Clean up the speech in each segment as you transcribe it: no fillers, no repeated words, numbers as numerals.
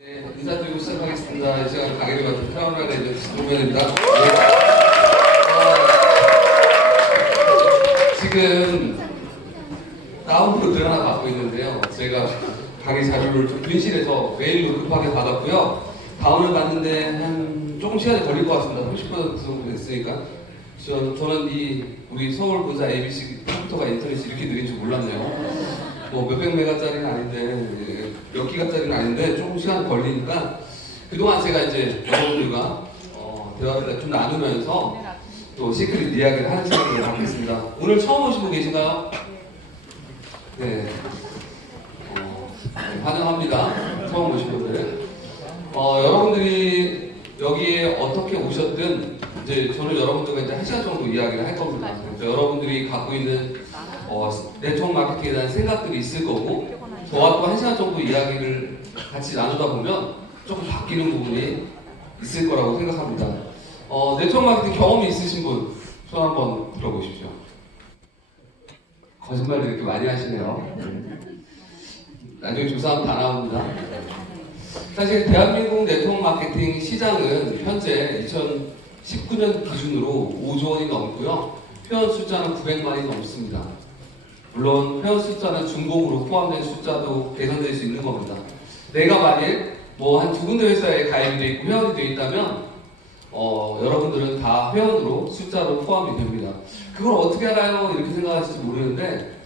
네, 인사드리고 시작하겠습니다. 이 시간 강의를 맡은 테라우라의 에이전트 노무현입니다. 지금 다운으로 글 하나 받고 있는데요. 제가 강의 자료를 좀 분실해서 메일로 급하게 받았고요. 다운을 받는데 한 조금 시간이 걸릴 것 같습니다. 30% 정도 됐으니까. 저는 우리 서울 본사 ABC 컴퓨터가 인터넷이 이렇게 느린 줄 몰랐네요. 뭐 몇백 메가짜리는 아닌데 몇 기가짜리는 아닌데 조금 시간이 걸리니까 그동안 제가 이제 여러분들과 대화를 좀 나누면서 또 시크릿 이야기를 하는 시간을 갖겠습니다. 오늘 처음 오신 분 계신가요? 네. 환영합니다. 처음 오신 분들. 여러분들이 여기에 어떻게 오셨든 이제 저는 여러분들과 이제 1시간 정도 이야기를 할 겁니다. 여러분들이 갖고 있는 네트워크 마케팅에 대한 생각들이 있을 거고 저와 또 1시간 정도 이야기를 같이 나누다 보면 조금 바뀌는 부분이 있을 거라고 생각합니다. 네트워크 마케팅 경험이 있으신 분 손 한번 들어보십시오. 거짓말을 이렇게 많이 하시네요. 나중에 조사하면 다 나옵니다. 사실 대한민국 네트워크 마케팅 시장은 현재 2019년 기준으로 5조 원이 넘고요. 회원 숫자는 900만이 넘습니다. 물론 회원 숫자는 중복으로 포함된 숫자도 계산될 수 있는 겁니다. 내가 만일 뭐 한 두 군데 회사에 가입이 돼 있고 회원이 돼 있다면 여러분들은 다 회원으로 숫자로 포함이 됩니다. 그걸 어떻게 알아요? 이렇게 생각하실지 모르는데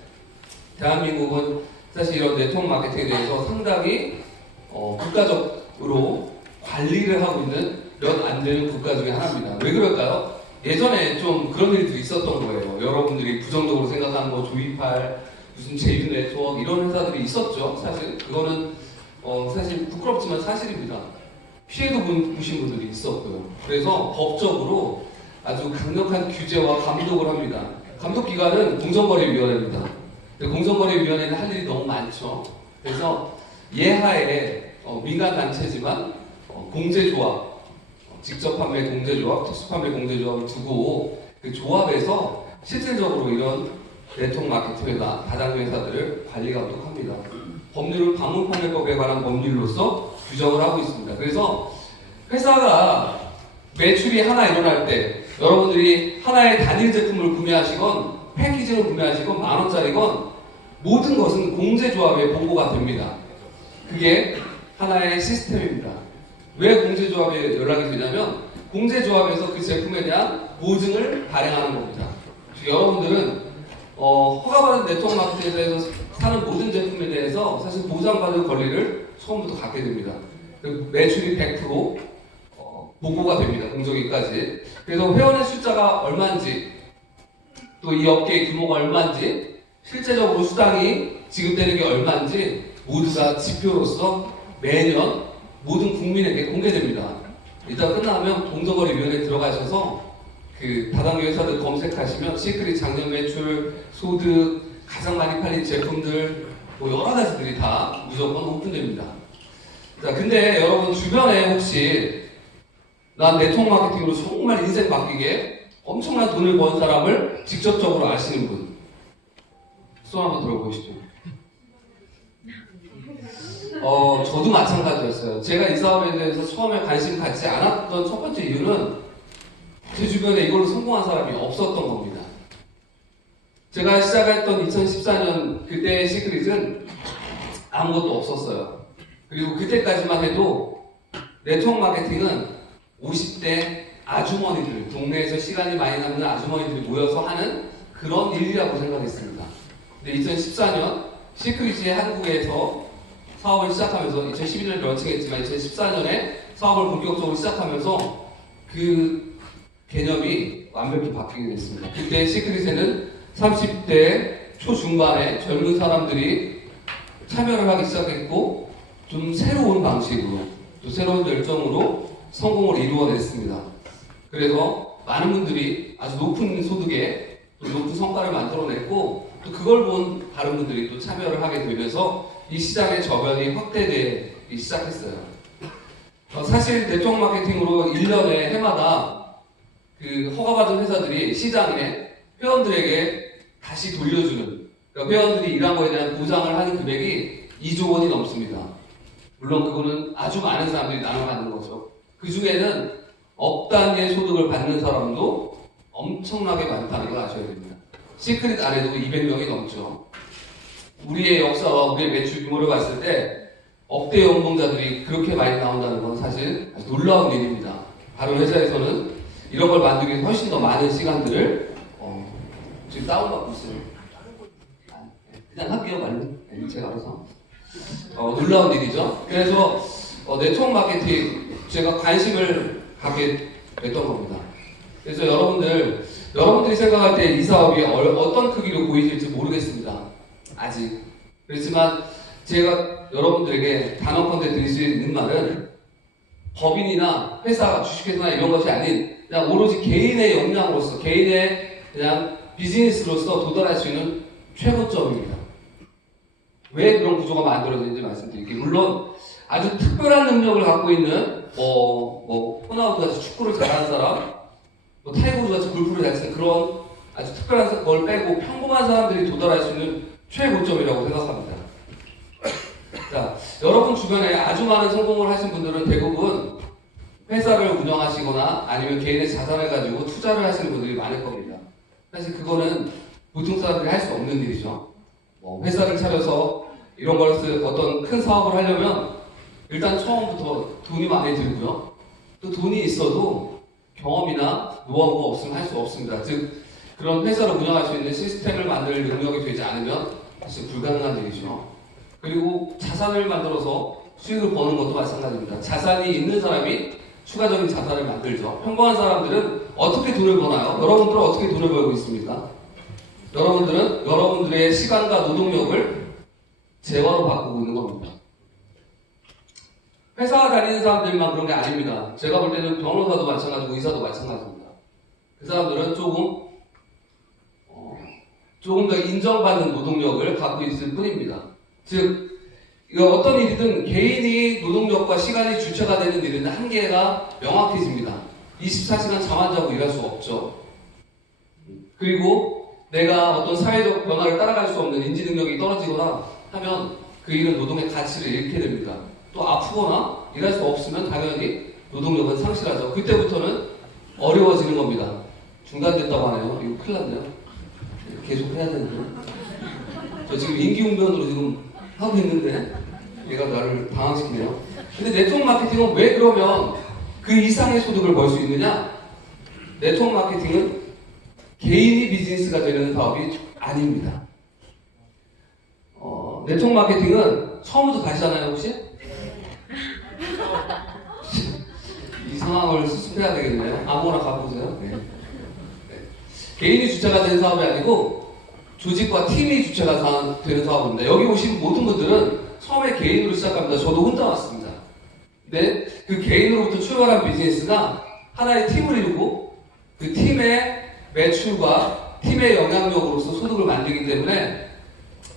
대한민국은 사실 이런 네트워크 마케팅에 대해서 상당히 국가적으로 관리를 하고 있는 몇 안 되는 국가 중에 하나입니다. 왜 그럴까요? 예전에 좀 그런 일들이 있었던 거예요. 여러분들이 부정적으로 생각하는 뭐 조이팔, 무슨 제휴 네트워크 이런 회사들이 있었죠. 사실 그거는 사실 부끄럽지만 사실입니다. 피해도 보신 분들이 있었고요. 그래서 법적으로 아주 강력한 규제와 감독을 합니다. 감독기관은 공정거래위원회입니다. 공정거래위원회는 할 일이 너무 많죠. 그래서 예하에 민간단체지만 공제조합, 직접 판매 공제조합, 특수 판매 공제조합을 두고 그 조합에서 실질적으로 이런 네트워크 마케팅 회사, 다단계 회사들을 관리 감독합니다. 법률을 방문판매법에 관한 법률로서 규정을 하고 있습니다. 그래서 회사가 매출이 하나 일어날 때 여러분들이 하나의 단일 제품을 구매하시건 패키지를 구매하시건 10,000원짜리건 모든 것은 공제조합에 보고가 됩니다. 그게 하나의 시스템입니다. 왜 공제조합에 연락이 되냐면 공제조합에서 그 제품에 대한 보증을 발행하는 겁니다. 여러분들은 허가받은 네트워크 마케팅에 대해서 사는 모든 제품에 대해서 사실 보장받을 권리를 처음부터 갖게 됩니다. 매출이 100% 보고가 됩니다. 공정위까지. 그래서 회원의 숫자가 얼마인지 또 이 업계의 규모가 얼마인지 실제적으로 수당이 지급되는 게 얼마인지 모두가 지표로서 매년 모든 국민에게 공개됩니다. 이따 끝나면 공정거래위원회에 들어가셔서 그 다단계 회사들 검색하시면 시크릿 작년 매출, 소득, 가장 많이 팔린 제품들 뭐 여러 가지들이 다 무조건 오픈됩니다. 자, 근데 여러분 주변에 혹시 난 네트워크 마케팅으로 정말 인생 바뀌게 엄청난 돈을 번 사람을 직접적으로 아시는 분? 손 한번 들어보시죠. 저도 마찬가지였어요. 제가 이 사업에 대해서 처음에 관심 갖지 않았던 첫 번째 이유는 제 주변에 이걸로 성공한 사람이 없었던 겁니다. 제가 시작했던 2014년 그때의 시크릿은 아무것도 없었어요. 그리고 그때까지만 해도 네트워크 마케팅은 50대 아주머니들, 동네에서 시간이 많이 남는 아주머니들이 모여서 하는 그런 일이라고 생각했습니다. 근데 2014년 시크릿이 한국에서 사업을 시작하면서 2012년에 런칭했지만 2014년에 사업을 본격적으로 시작하면서 그 개념이 완벽히 바뀌게 됐습니다. 그때 시크릿에는 30대 초중반의 젊은 사람들이 참여를 하기 시작했고 좀 새로운 방식으로 또 새로운 열정으로 성공을 이루어냈습니다. 그래서 많은 분들이 아주 높은 소득에 또 높은 성과를 만들어냈고 또 그걸 본 다른 분들이 또 참여를 하게 되면서 이 시장의 저변이 확대되기 시작했어요. 사실 네트워크 마케팅으로 1년에 해마다 그 허가받은 회사들이 시장에 회원들에게 다시 돌려주는, 그러니까 회원들이 일한 거에 대한 보상을 하는 금액이 2조 원이 넘습니다. 물론 그거는 아주 많은 사람들이 나눠 갖는 거죠. 그 중에는 억 단위의 소득을 받는 사람도 엄청나게 많다는 걸 아셔야 됩니다. 시크릿 안에도 200명이 넘죠. 우리의 역사와 우리의 매출 규모를 봤을 때 억대 연봉자들이 그렇게 많이 나온다는 건 사실 아주 놀라운 일입니다. 다른 회사에서는 이런 걸 만들기 위해서 훨씬 더 많은 시간들을 지금 다운받고 있어요. 그냥 할게요, 말로. 제가 알아서. 놀라운 일이죠. 그래서 네트워크 마케팅 제가 관심을 갖게 됐던 겁니다. 그래서 여러분들이 생각할 때 이 사업이 어떤 크기로 보이실지 모르겠습니다. 아직. 그렇지만 제가 여러분들에게 단언컨대 드릴 수 있는 말은 법인이나 회사, 주식회사나 이런 것이 아닌 그냥 오로지 개인의 역량으로서, 개인의 그냥 비즈니스로서 도달할 수 있는 최고점입니다. 왜 그런 구조가 만들어졌는지 말씀드릴게요. 물론 아주 특별한 능력을 갖고 있는 호나우두 같이 축구를 잘하는 사람, 타이거 우즈 같이 골프를 잘 치는 그런 아주 특별한 걸 빼고 평범한 사람들이 도달할 수 있는 최고점이라고 생각합니다. 자, 여러분 주변에 아주 많은 성공을 하신 분들은 대부분 회사를 운영하시거나 아니면 개인의 자산을 가지고 투자를 하시는 분들이 많을 겁니다. 사실 그거는 보통 사람들이 할 수 없는 일이죠. 회사를 차려서 이런 것을 어떤 큰 사업을 하려면 일단 처음부터 돈이 많이 들고요. 또 돈이 있어도 경험이나 노하우가 없으면 할 수 없습니다. 즉 그런 회사를 운영할 수 있는 시스템을 만들 능력이 되지 않으면 사실 불가능한 일이죠. 그리고 자산을 만들어서 수익을 버는 것도 마찬가지입니다. 자산이 있는 사람이 추가적인 자산을 만들죠. 평범한 사람들은 어떻게 돈을 버나요? 여러분들은 어떻게 돈을 벌고 있습니까? 여러분들은 여러분들의 시간과 노동력을 재화로 바꾸고 있는 겁니다. 회사 다니는 사람들만 그런 게 아닙니다. 제가 볼 때는 변호사도 마찬가지고 의사도 마찬가지입니다. 그 사람들은 조금 더 인정받는 노동력을 갖고 있을 뿐입니다. 즉 어떤 일이든 개인이 노동력과 시간이 주체가 되는 일은 한계가 명확해집니다. 24시간 잠 안 자고 일할 수 없죠. 그리고 내가 어떤 사회적 변화를 따라갈 수 없는 인지 능력이 떨어지거나 하면 그 일은 노동의 가치를 잃게 됩니다. 또 아프거나 일할 수 없으면 당연히 노동력은 상실하죠. 그때부터는 어려워지는 겁니다. 중단됐다고 하네요. 이거 큰일 났네요. 계속 해야 되는데. 저 지금 임기응변으로 지금 하고 있는데 얘가 나를 방황시키네요. 근데 네트워크 마케팅은 왜 그러면 그 이상의 소득을 벌 수 있느냐? 네트워크 마케팅은 개인이 비즈니스가 되는 사업이 아닙니다. 네트워크 마케팅은 처음부터 다시 하나요, 혹시? 이 상황을 수습해야 되겠네요. 아무거나 가보세요. 네. 개인이 주체가 되는 사업이 아니고 조직과 팀이 주체가 되는 사업입니다. 여기 오신 모든 분들은 처음에 개인으로 시작합니다. 저도 혼자 왔습니다. 근데 그 개인으로부터 출발한 비즈니스가 하나의 팀을 이루고 그 팀의 매출과 팀의 영향력으로서 소득을 만들기 때문에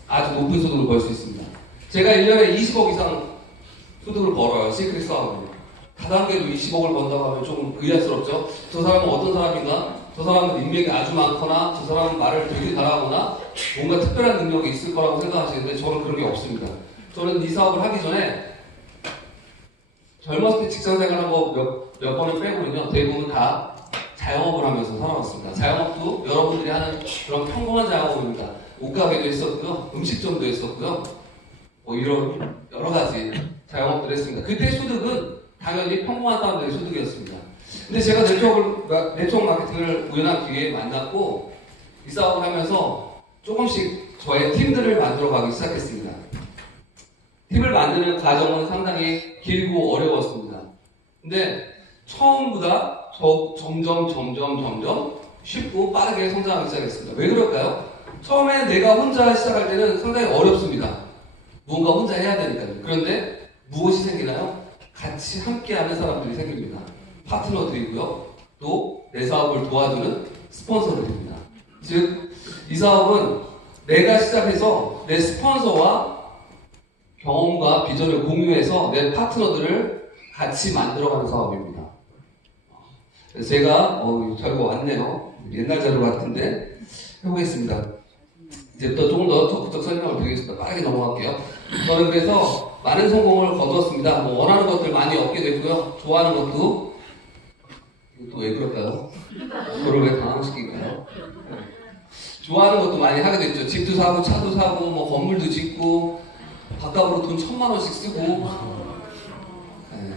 아주 높은 소득을 벌 수 있습니다. 제가 1년에 20억 이상 소득을 벌어요. 시크릿 사업은. 다단계로 20억을 번다고 하면 좀 의아스럽죠. 저 사람은 어떤 사람인가? 저 사람은 인맥이 아주 많거나 저 사람은 말을 되게 잘하거나 뭔가 특별한 능력이 있을 거라고 생각하시는데 저는 그런 게 없습니다. 저는 이 사업을 하기 전에 젊었을 때 직장 생활한 거 몇 번을 빼고는요 대부분 다 자영업을 하면서 살아왔습니다. 자영업도 여러분들이 하는 그런 평범한 자영업입니다. 옷가게도 했었고요, 음식점도 했었고요, 이런 여러 가지 자영업들을 했습니다. 그때 소득은 당연히 평범한 사람들의 소득이었습니다. 근데 제가 네트워크 마케팅을 우연한 기회에 만났고 이 사업을 하면서 조금씩 저의 팀들을 만들어 가기 시작했습니다. 팀을 만드는 과정은 상당히 길고 어려웠습니다. 근데 처음보다 점점 쉽고 빠르게 성장하기 시작했습니다. 왜 그럴까요? 처음에 내가 혼자 시작할 때는 상당히 어렵습니다. 무언가 혼자 해야 되니까요. 그런데 무엇이 생기나요? 같이 함께하는 사람들이 생깁니다. 파트너들이고요. 또 내 사업을 도와주는 스폰서들입니다. 즉, 이 사업은 내가 시작해서 내 스폰서와 경험과 비전을 공유해서 내 파트너들을 같이 만들어가는 사업입니다. 제가 자료가 왔네요. 옛날 자료 같은데 해보겠습니다. 이제부터 조금 더 적극적 설명을 드리겠습니다. 빠르게 넘어갈게요. 저는 그래서 많은 성공을 거두었습니다. 뭐 원하는 것들 많이 얻게 됐고요. 좋아하는 것도 또 왜 그럴까요? 저를 왜 당황시킬까요? 좋아하는 것도 많이 하게 됐죠. 집도 사고 차도 사고 뭐 건물도 짓고 밥값으로 돈 1,000만 원씩 쓰고 네.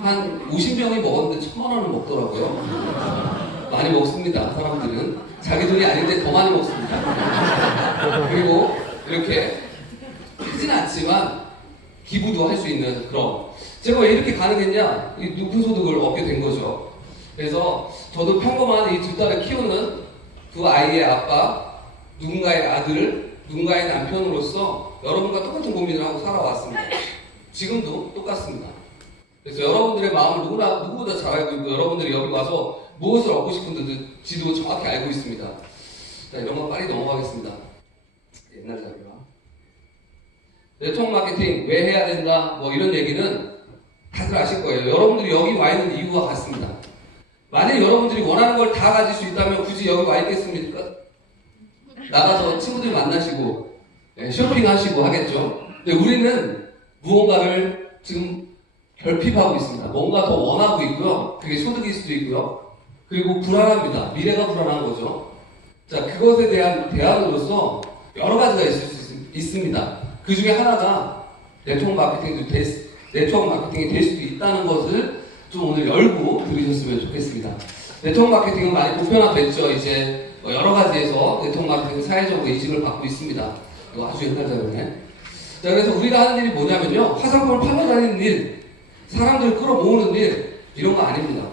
한 50명이 먹었는데 1,000만 원을 먹더라고요. 많이 먹습니다. 사람들은 자기 돈이 아닌데 더 많이 먹습니다. 그리고 이렇게 크진 않지만 기부도 할 수 있는 그런, 제가 왜 이렇게 가능했냐? 이 높은 소득을 얻게 된 거죠. 그래서 저도 평범한 이 두 딸을 키우는 그 아이의 아빠, 누군가의 아들, 누군가의 남편으로서 여러분과 똑같은 고민을 하고 살아왔습니다. 지금도 똑같습니다. 그래서 여러분들의 마음을 누구보다 잘 알고 있고, 여러분들이 여기 와서 무엇을 얻고 싶은지도 정확히 알고 있습니다. 자, 이런 거 빨리 넘어가겠습니다. 옛날 자료가. 네트워크 마케팅 왜 해야 된다? 뭐 이런 얘기는 다들 아실 거예요. 여러분들이 여기 와 있는 이유가 같습니다. 만약 여러분들이 원하는 걸 다 가질 수 있다면 굳이 여기 와 있겠습니까? 나가서 친구들 만나시고 쇼핑하시고 하겠죠. 근데 우리는 무언가를 지금 결핍하고 있습니다. 뭔가 더 원하고 있고요. 그게 소득일 수도 있고요. 그리고 불안합니다. 미래가 불안한 거죠. 자, 그것에 대한 대안으로서 여러 가지가 있을 수 있습니다. 그 중에 하나가 네트워크 마케팅이 될 수도 있다는 것을 좀 오늘 열고 들으셨으면 좋겠습니다. 네트워크 마케팅은 많이 보편화됐죠. 이제 여러 가지에서 네트워크 마케팅은 사회적으로 인식을 받고 있습니다. 이거 아주 옛날 자료네. 자, 그래서 우리가 하는 일이 뭐냐면요. 화장품을 팔러 다니는 일, 사람들을 끌어모으는 일, 이런 거 아닙니다.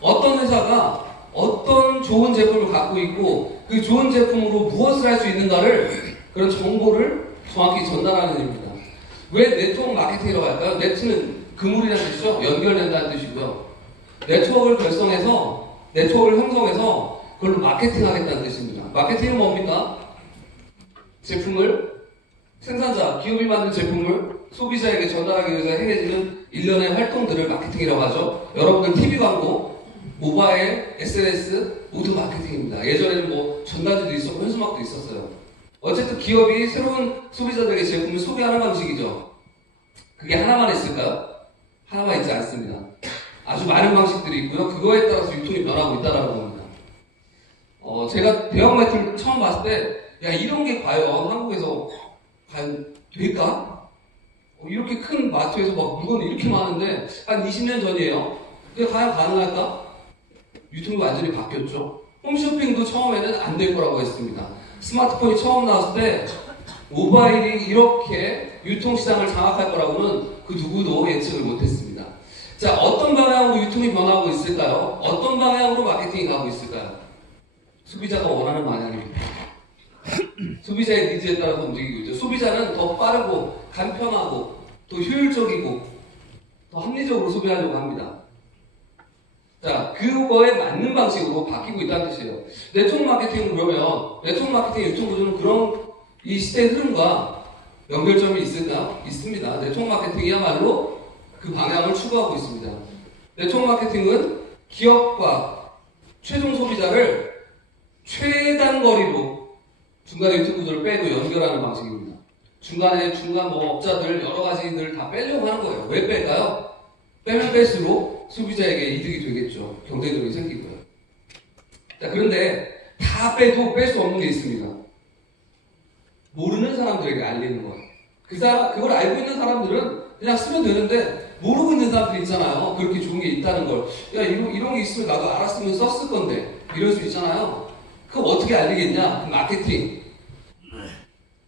어떤 회사가 어떤 좋은 제품을 갖고 있고 그 좋은 제품으로 무엇을 할 수 있는가를, 그런 정보를 정확히 전달하는 일입니다. 왜 네트워크 마케팅이라고 할까요? 네트는 그물이라는 뜻이죠. 연결된다는 뜻이고요. 네트워크를 형성해서 그걸로 마케팅하겠다는 뜻입니다. 마케팅은 뭡니까? 제품을 생산자, 기업이 만든 제품을 소비자에게 전달하기 위해서 행해지는 일련의 활동들을 마케팅이라고 하죠. 여러분들 TV 광고, 모바일, SNS 모두 마케팅입니다. 예전에는 뭐 전단지도 있었고 현수막도 있었어요. 어쨌든 기업이 새로운 소비자들에게 제품을 소개하는 방식이죠. 그게 하나만 있을까요? 하나만 있지 않습니다. 아주 많은 방식들이 있고요. 그거에 따라서 유통이 변하고 있다는 겁니다. 제가 대형마트를 처음 봤을 때, 야, 이런 게 과연 한국에서 과연 될까? 이렇게 큰 마트에서 막 물건이 이렇게 많은데, 한 20년 전이에요. 그게 과연 가능할까? 유통이 완전히 바뀌었죠. 홈쇼핑도 처음에는 안 될 거라고 했습니다. 스마트폰이 처음 나왔을 때 모바일이 이렇게 유통시장을 장악할 거라고는 그 누구도 예측을 못했습니다. 자, 어떤 방향으로 유통이 변하고 있을까요? 어떤 방향으로 마케팅이 가고 있을까요? 소비자가 원하는 방향입니다. 소비자의 니즈에 따라서 움직이고 있죠. 소비자는 더 빠르고 간편하고 또 효율적이고 더 합리적으로 소비하려고 합니다. 자, 그거에 맞는 방식으로 바뀌고 있다는 뜻이에요. 네트워크 마케팅은 그러면, 네트워크 마케팅 유통 구조는 그런 이 시대의 흐름과 연결점이 있을까? 있습니다. 네트워크 마케팅이야말로 그 방향을 추구하고 있습니다. 네트워크 마케팅은 기업과 최종 소비자를 최단 거리로 중간에 유통 구조를 빼고 연결하는 방식입니다. 중간 뭐 업자들 여러 가지들 다 빼려고 하는 거예요. 왜 뺄까요? 빼면 뺄수록 소비자에게 이득이 되겠죠. 경쟁력이 생기고요. 자, 그런데 다 빼도 뺄 수 없는 게 있습니다. 모르는 사람들에게 알리는 거예요. 그걸 알고 있는 사람들은 그냥 쓰면 되는데, 모르고 있는 사람들 있잖아요. 그렇게 좋은 게 있다는 걸. 야, 이런 게 있으면 나도 알았으면 썼을 건데. 이럴 수 있잖아요. 그럼 어떻게 알리겠냐? 그 마케팅.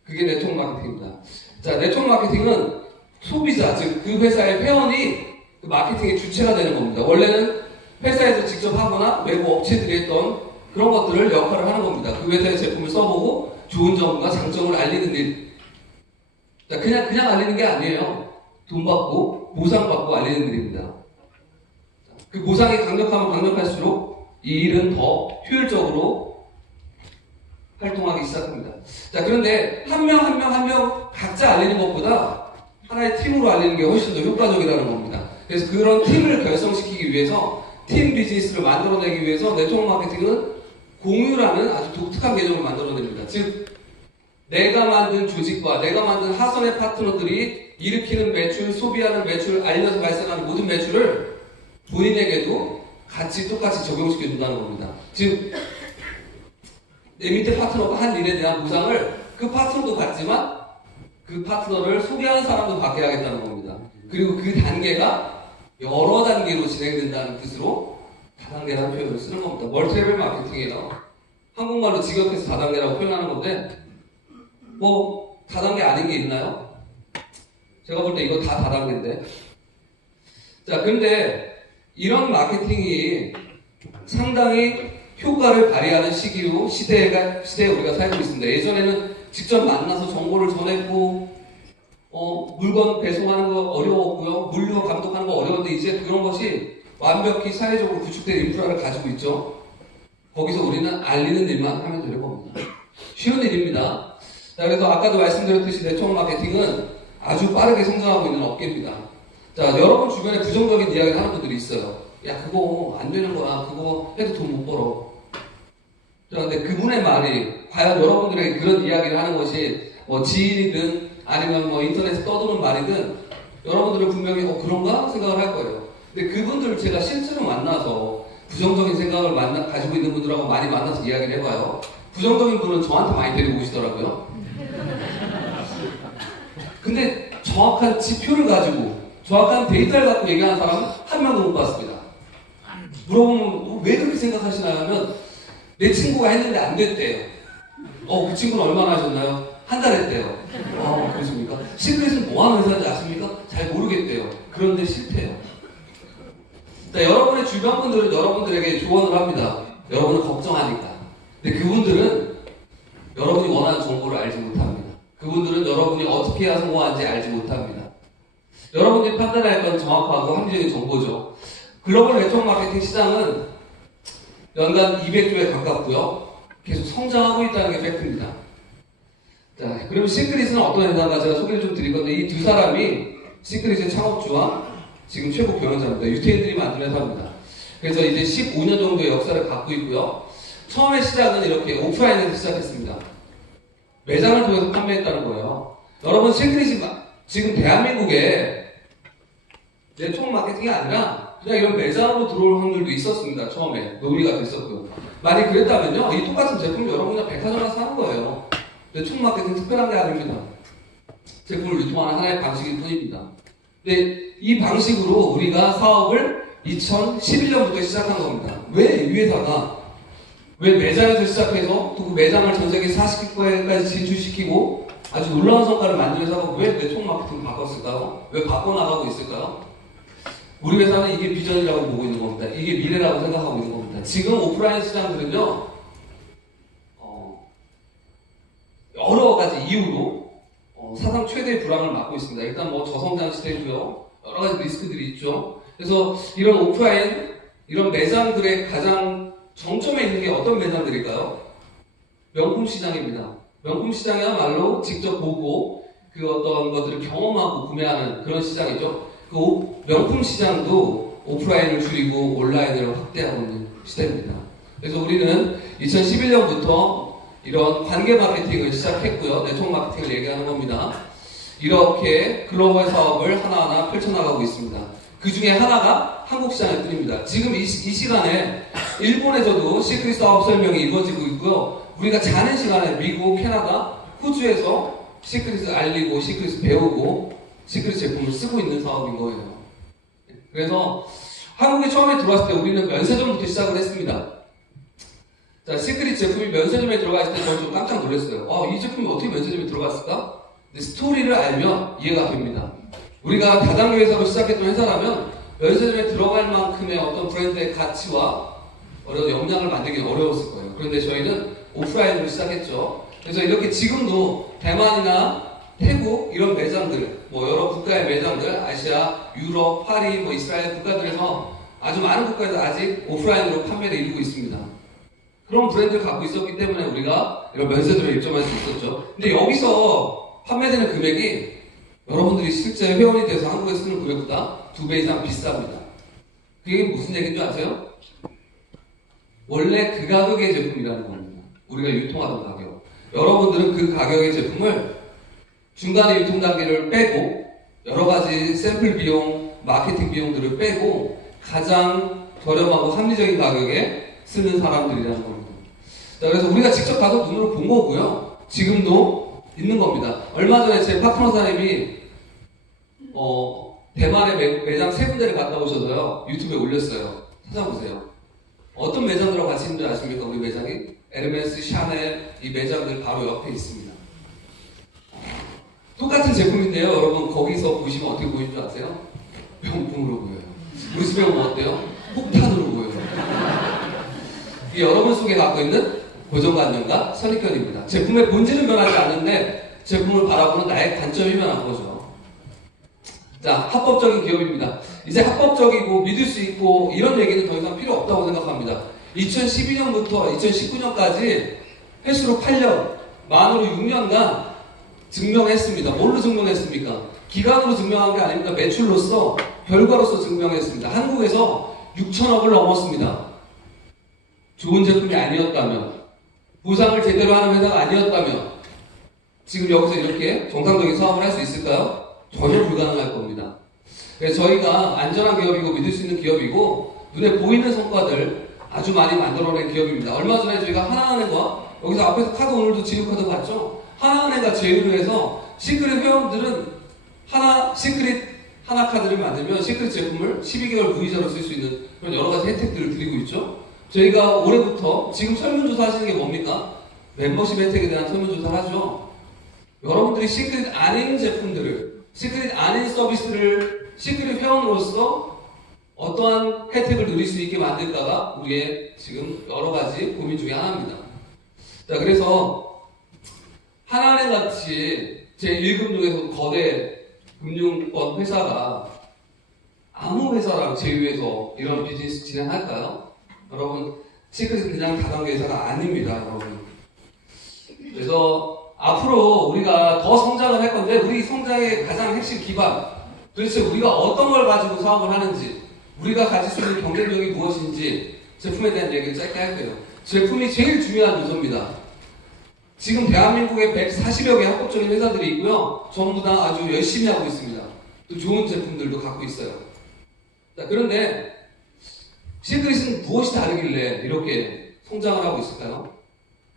그게 네트워크 마케팅입니다. 자, 네트워크 마케팅은 소비자, 즉 그 회사의 회원이 그 마케팅의 주체가 되는 겁니다. 원래는 회사에서 직접 하거나 외부 업체들이 했던 그런 것들을 역할을 하는 겁니다. 그 회사의 제품을 써보고 좋은 점과 장점을 알리는 일. 자, 그냥 알리는 게 아니에요. 돈 받고 보상받고 알리는 일입니다. 그 보상이 강력하면 강력할수록 이 일은 더 효율적으로 활동하기 시작합니다. 자, 그런데 한 명 각자 알리는 것보다 하나의 팀으로 알리는 게 훨씬 더 효과적이라는 겁니다. 그래서 그런 팀을 결성시키기 위해서, 팀 비즈니스를 만들어내기 위해서 네트워크 마케팅은 공유라는 아주 독특한 개념을 만들어냅니다. 즉, 내가 만든 조직과 내가 만든 하선의 파트너들이 일으키는 매출, 소비하는 매출, 알려서 발생하는 모든 매출을 본인에게도 같이 똑같이 적용시켜 준다는 겁니다. 즉, 내 밑에 파트너가 한 일에 대한 보상을 그 파트너도 받지만 그 파트너를 소개하는 사람도 받게 하겠다는 겁니다. 그리고 그 단계가 여러 단계로 진행된다는 뜻으로 다단계라는 표현을 쓰는 겁니다. 멀티레벨 마케팅이에요. 한국말로 직역해서 다단계라고 표현하는 건데 뭐 다단계 아닌 게 있나요? 제가 볼 때 이거 다 다단계인데. 자, 근데 이런 마케팅이 상당히 효과를 발휘하는 시대에 우리가 살고 있습니다. 예전에는 직접 만나서 정보를 전했고, 물건 배송하는 거 어려웠고요. 물류 감독하는 거 어려웠는데 이제 그런 것이 완벽히 사회적으로 구축된 인프라를 가지고 있죠. 거기서 우리는 알리는 일만 하면 되는 겁니다. 쉬운 일입니다. 자, 그래서 아까도 말씀드렸듯이 네트워크 마케팅은 아주 빠르게 성장하고 있는 업계입니다. 자, 여러분 주변에 부정적인 이야기를 하는 분들이 있어요. 야, 그거 안 되는 거야. 그거 해도 돈 못 벌어. 자, 근데 그분의 말이 과연 여러분들에게 그런 이야기를 하는 것이 뭐 지인이든 아니면 뭐 인터넷에 떠도는 말이든 여러분들은 분명히 그런가 생각을 할 거예요. 근데 그분들을 제가 실제로 만나서 부정적인 생각을 가지고 있는 분들하고 많이 만나서 이야기를 해봐요. 부정적인 분은 저한테 많이 데리고 오시더라고요. 근데 정확한 지표를 가지고 정확한 데이터를 갖고 얘기하는 사람은 한 명도 못 봤습니다. 물어보면 왜 그렇게 생각하시나요? 하면 내 친구가 했는데 안 됐대요. 그 친구는 얼마나 하셨나요? 한 달 했대요. 그러십니까? 시크릿은 뭐 하는 회사인지 아십니까? 잘 모르겠대요. 그런데 싫대요. 자, 여러분의 주변 분들은 여러분들에게 조언을 합니다. 여러분을 걱정하니까. 근데 그분들은 여러분이 원하는 정보를 알지 못합니다. 그분들은 여러분이 어떻게 해야 성공하는지 알지 못합니다. 여러분들이 판단할 건 정확하고 합리적인 정보죠. 글로벌 네트워크 마케팅 시장은 연간 200조에 가깝고요. 계속 성장하고 있다는 게 팩트입니다. 자, 그러면 시크릿은 어떤 회사인가 제가 소개를 좀 드릴 건데 이 두 사람이 시크릿의 창업주와 지금 최고 경영자입니다. 유태인들이 만든 회사입니다. 그래서 이제 15년 정도의 역사를 갖고 있고요. 처음에 시작은 이렇게 오프라인에서 시작했습니다. 매장을 통해서 판매했다는 거예요. 여러분, 시크릿이 지금 대한민국에 네트워크 마케팅이 아니라 그냥 이런 매장으로 들어올 확률도 있었습니다. 처음에 논의가 됐었고요. 만약 그랬다면요, 이 똑같은 제품 여러분이 백화점에서 사는 거예요. 네트워크 마케팅 특별한 게 아닙니다. 제품을 유통하는 하나의 방식일 뿐입니다. 근데 이 방식으로 우리가 사업을 2011년부터 시작한 겁니다. 왜 이 회사가 왜 매장에서 시작해서 또 그 매장을 전 세계 40개국까지 진출시키고 아주 놀라운 성과를 만든 회사가 왜 네트워크 마케팅을 바꿨을까요? 왜 바꿔나가고 있을까요? 우리 회사는 이게 비전이라고 보고 있는 겁니다. 이게 미래라고 생각하고 있는 겁니다. 지금 오프라인 시장들은요, 여러 가지 이유로 사상 최대의 불황을 맞고 있습니다. 일단 뭐 저성장 시대고요. 여러 가지 리스크들이 있죠. 그래서 이런 오프라인, 이런 매장들의 가장 정점에 있는 게 어떤 매장들일까요? 명품 시장입니다. 명품 시장이야말로 직접 보고 그 어떤 것들을 경험하고 구매하는 그런 시장이죠. 그 명품 시장도 오프라인을 줄이고 온라인을 확대하고 있는 시대입니다. 그래서 우리는 2011년부터 이런 관계 마케팅을 시작했고요. 네트워크 마케팅을 얘기하는 겁니다. 이렇게 글로벌 사업을 하나하나 펼쳐나가고 있습니다. 그 중에 하나가 한국 시장일 뿐입니다. 지금 이 시간에 일본에서도 시크릿 사업 설명이 이루어지고 있고요. 우리가 자는 시간에 미국, 캐나다, 호주에서 시크릿을 알리고 시크릿을 배우고 시크릿 제품을 쓰고 있는 사업인 거예요. 그래서 한국에 처음에 들어왔을 때 우리는 면세점부터 시작을 했습니다. 자, 시크릿 제품이 면세점에 들어가 있을 때 저는 좀 깜짝 놀랐어요. 이 제품이 어떻게 면세점에 들어갔을까? 근데 스토리를 알면 이해가 됩니다. 우리가 다단계 회사로 시작했던 회사라면 면세점에 들어갈 만큼의 어떤 브랜드의 가치와 어떤 역량을 만들기 어려웠을 거예요. 그런데 저희는 오프라인으로 시작했죠. 그래서 이렇게 지금도 대만이나 태국 이런 매장들, 뭐 여러 국가의 매장들, 아시아, 유럽, 파리, 뭐 이스라엘 국가들에서 아주 많은 국가에서 아직 오프라인으로 판매를 이루고 있습니다. 그런 브랜드를 갖고 있었기 때문에 우리가 이런 면세점에 입점할 수 있었죠. 근데 여기서 판매되는 금액이 여러분들이 실제 회원이 돼서 한국에 쓰는 금액보다 2배 이상 비쌉니다. 그게 무슨 얘기인 줄 아세요? 원래 그 가격의 제품이라는 겁니다. 우리가 유통하던 가격. 여러분들은 그 가격의 제품을 중간에 유통 단계를 빼고 여러 가지 샘플 비용, 마케팅 비용들을 빼고 가장 저렴하고 합리적인 가격에 쓰는 사람들이라는 겁니다. 자, 그래서 우리가 직접 가서 눈으로 본 거고요. 지금도 있는 겁니다. 얼마 전에 제 파트너사님이 대만의 매장 3군데를 갔다 오셔서요. 유튜브에 올렸어요. 찾아보세요. 어떤 매장들하고 같이 있는 줄 아십니까? 우리 매장이? 에르메스, 샤넬 이 매장들 바로 옆에 있습니다. 똑같은 제품인데요. 여러분 거기서 보시면 어떻게 보이는 줄 아세요? 명품으로 보여요. 우리 집에 오면 어때요? 폭탄으로 보여요. 이게 여러분 속에 갖고 있는 고정관념과 선입견입니다. 제품의 본질은 변하지 않는데 제품을 바라보는 나의 관점이 변한 거죠. 자, 합법적인 기업입니다. 이제 합법적이고 믿을 수 있고 이런 얘기는 더 이상 필요 없다고 생각합니다. 2012년부터 2019년까지 횟수로 8년, 만으로 6년간 증명했습니다. 뭘로 증명했습니까? 기간으로 증명한 게 아닙니다. 매출로서, 결과로서 증명했습니다. 한국에서 6천억을 넘었습니다. 좋은 제품이 아니었다면, 보상을 제대로 하는 회사가 아니었다면, 지금 여기서 이렇게 정상적인 사업을 할 수 있을까요? 전혀 불가능할 겁니다. 그래서 저희가 안전한 기업이고 믿을 수 있는 기업이고 눈에 보이는 성과들 아주 많이 만들어낸 기업입니다. 얼마 전에 저희가 하나은행과 여기서 앞에서 카드 오늘도 지급카드 봤죠? 하나은행과 제휴를 해서 시크릿 회원들은 시크릿 하나 카드를 만들면 시크릿 제품을 12개월 무이자로 쓸 수 있는 그런 여러 가지 혜택들을 드리고 있죠. 저희가 올해부터 지금 설문조사 하시는 게 뭡니까? 멤버십 혜택에 대한 설문조사를 하죠. 여러분들이 시크릿 아닌 제품들을 시크릿 아닌 서비스를 시크릿 회원으로서 어떠한 혜택을 누릴 수 있게 만들까가 우리의 지금 여러 가지 고민 중에 하나입니다. 자, 그래서 하나은행 같이 제1금융에서 거대 금융권 회사가 아무 회사랑 제휴해서 이런 비즈니스 진행할까요? 여러분, 시크릿은 그냥 다단계 회사가 아닙니다, 여러분. 그래서 앞으로 우리가 더 성장을 할 건데 우리 성장의 가장 핵심 기반 도대체 우리가 어떤 걸 가지고 사업을 하는지 우리가 가질 수 있는 경쟁력이 무엇인지 제품에 대한 얘기를 짧게 할게요. 제품이 제일 중요한 요소입니다. 지금 대한민국에 140여 개 합법적인 회사들이 있고요. 전부 다 아주 열심히 하고 있습니다. 또 좋은 제품들도 갖고 있어요. 자, 그런데 시크릿은 무엇이 다르길래 이렇게 성장을 하고 있을까요?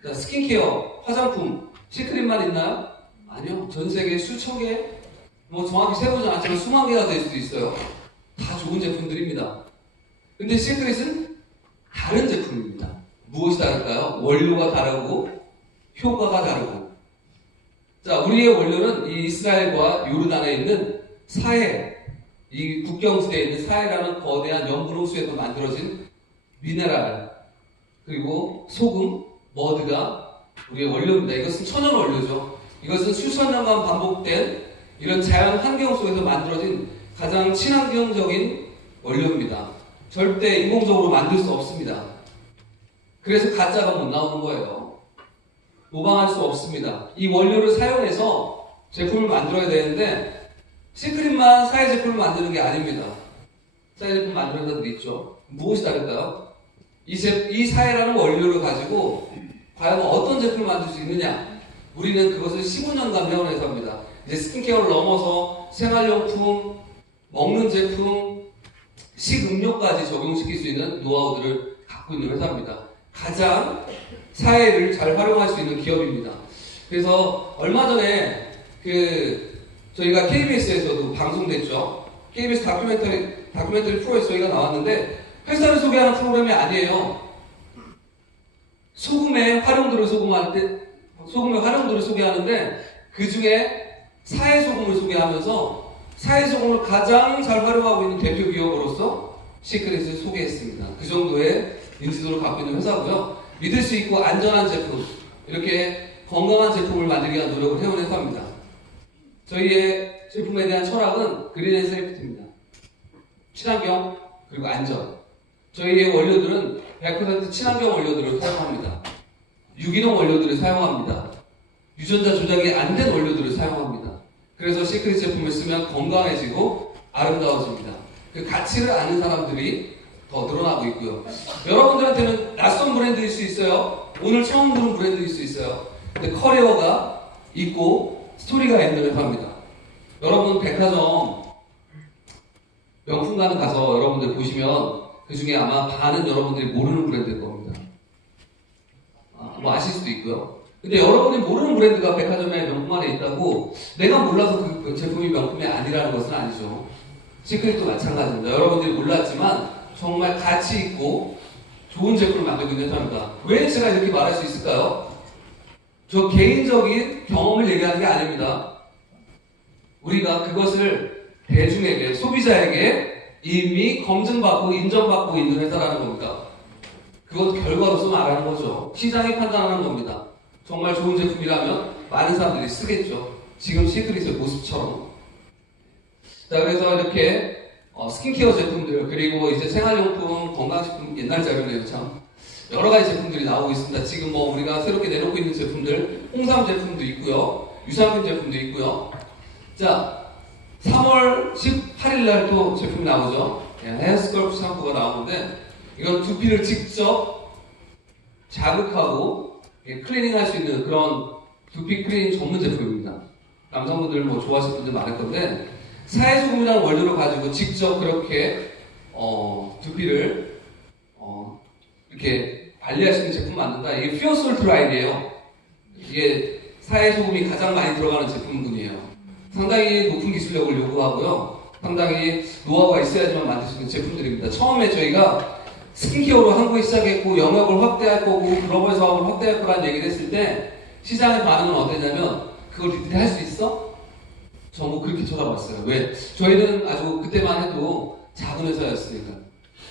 자, 스킨케어, 화장품 시크릿만 있나요? 아니요. 전 세계 수천 개, 정확히 세보지 않지만 수만 개가 될 수도 있어요. 다 좋은 제품들입니다. 근데 시크릿은 다른 제품입니다. 무엇이 다를까요? 원료가 다르고, 효과가 다르고. 자, 우리의 원료는 이 이스라엘과 요르단에 있는 사해, 이 국경지대에 있는 사해라는 거대한 염분 호수에서 만들어진 미네랄, 그리고 소금, 머드가 우리의 원료입니다. 이것은 천연 원료죠. 이것은 수천 년간 반복된 이런 자연 환경 속에서 만들어진 가장 친환경적인 원료입니다. 절대 인공적으로 만들 수 없습니다. 그래서 가짜가 못 나오는 거예요. 모방할 수 없습니다. 이 원료를 사용해서 제품을 만들어야 되는데 시크릿만 사회 제품을 만드는 게 아닙니다. 사회 제품 만드는 회사들이 있죠. 무엇이 다를까요? 이 사회라는 원료를 가지고 과연 어떤 제품을 만들 수 있느냐? 우리는 그것을 15년간 해온 회사입니다. 이제 스킨케어를 넘어서 생활용품, 먹는 제품, 식음료까지 적용시킬 수 있는 노하우들을 갖고 있는 회사입니다. 가장 사회를 잘 활용할 수 있는 기업입니다. 그래서 얼마 전에 저희가 KBS에서도 방송됐죠. KBS 다큐멘터리 프로에서 저희가 나왔는데 회사를 소개하는 프로그램이 아니에요. 소금의 활용도를 소개하는데 그 중에 사해소금을 소개하면서 사해소금을 가장 잘 활용하고 있는 대표 기업으로서 시크릿을 소개했습니다. 그 정도의 인지도를 갖고 있는 회사고요. 믿을 수 있고 안전한 제품, 이렇게 건강한 제품을 만들기 위한 노력을 해온 회사입니다. 저희의 제품에 대한 철학은 그린 앤 세이프티입니다. 친환경 그리고 안전. 저희의 원료들은 100% 친환경 원료들을 사용합니다. 유기농 원료들을 사용합니다. 유전자 조작이 안 된 원료들을 사용합니다. 그래서 시크릿 제품을 쓰면 건강해지고 아름다워집니다. 그 가치를 아는 사람들이 더 늘어나고 있고요. 여러분들한테는 낯선 브랜드일 수 있어요. 오늘 처음 들은 브랜드일 수 있어요. 근데 커리어가 있고 스토리가 있는 회사입니다. 여러분 백화점 명품관 가서 여러분들 보시면 그 중에 아마 반은 여러분들이 모르는 브랜드일 겁니다. 뭐 아실 수도 있고요. 근데 여러분이 모르는 브랜드가 백화점에 명품관에 있다고 내가 몰라서 그 제품이 명품이 아니라는 것은 아니죠. 시크릿도 마찬가지입니다. 여러분들이 몰랐지만 정말 가치 있고 좋은 제품을 만들고 있는 회사입니다. 왜 제가 이렇게 말할 수 있을까요? 저 개인적인 경험을 얘기하는 게 아닙니다. 우리가 그것을 대중에게, 소비자에게 이미 검증받고 인정받고 있는 회사라는 겁니다. 그것 결과로서 말하는 거죠. 시장이 판단하는 겁니다. 정말 좋은 제품이라면 많은 사람들이 쓰겠죠. 지금 시크릿의 모습처럼. 자, 그래서 이렇게 스킨케어 제품들, 그리고 이제 생활용품, 건강식품, 옛날 자료네요, 참. 여러 가지 제품들이 나오고 있습니다. 지금 뭐 우리가 새롭게 내놓고 있는 제품들, 홍삼 제품도 있고요. 유산균 제품도 있고요. 자, 3월 18일 날 또 제품이 나오죠. 헤어스컬프 샴푸가 나오는데, 이건 두피를 직접 자극하고 클리닝 할 수 있는 그런 두피 클리닝 전문 제품입니다. 남성분들 뭐 좋아하시는 분들 많을 건데, 사회소금이라는 원료를 가지고 직접 그렇게 두피를 이렇게 관리할 수 있는 제품 만든다. 이게 퓨어솔트 라인이에요. 이게 사회소금이 가장 많이 들어가는 제품군이에요. 상당히 높은 기술력을 요구하고요. 상당히 노하우가 있어야지만 만들 수 있는 제품들입니다. 처음에 저희가 스킨케어로 한국에 시작했고 영역을 확대할 거고 글로벌 사업을 확대할 거라는 얘기를 했을 때 시장의 반응은 어땠냐면 그걸 니들이 할 수 있어? 전부 그렇게 쳐다봤어요. 왜? 저희는 아주 그때만 해도 작은 회사였으니까.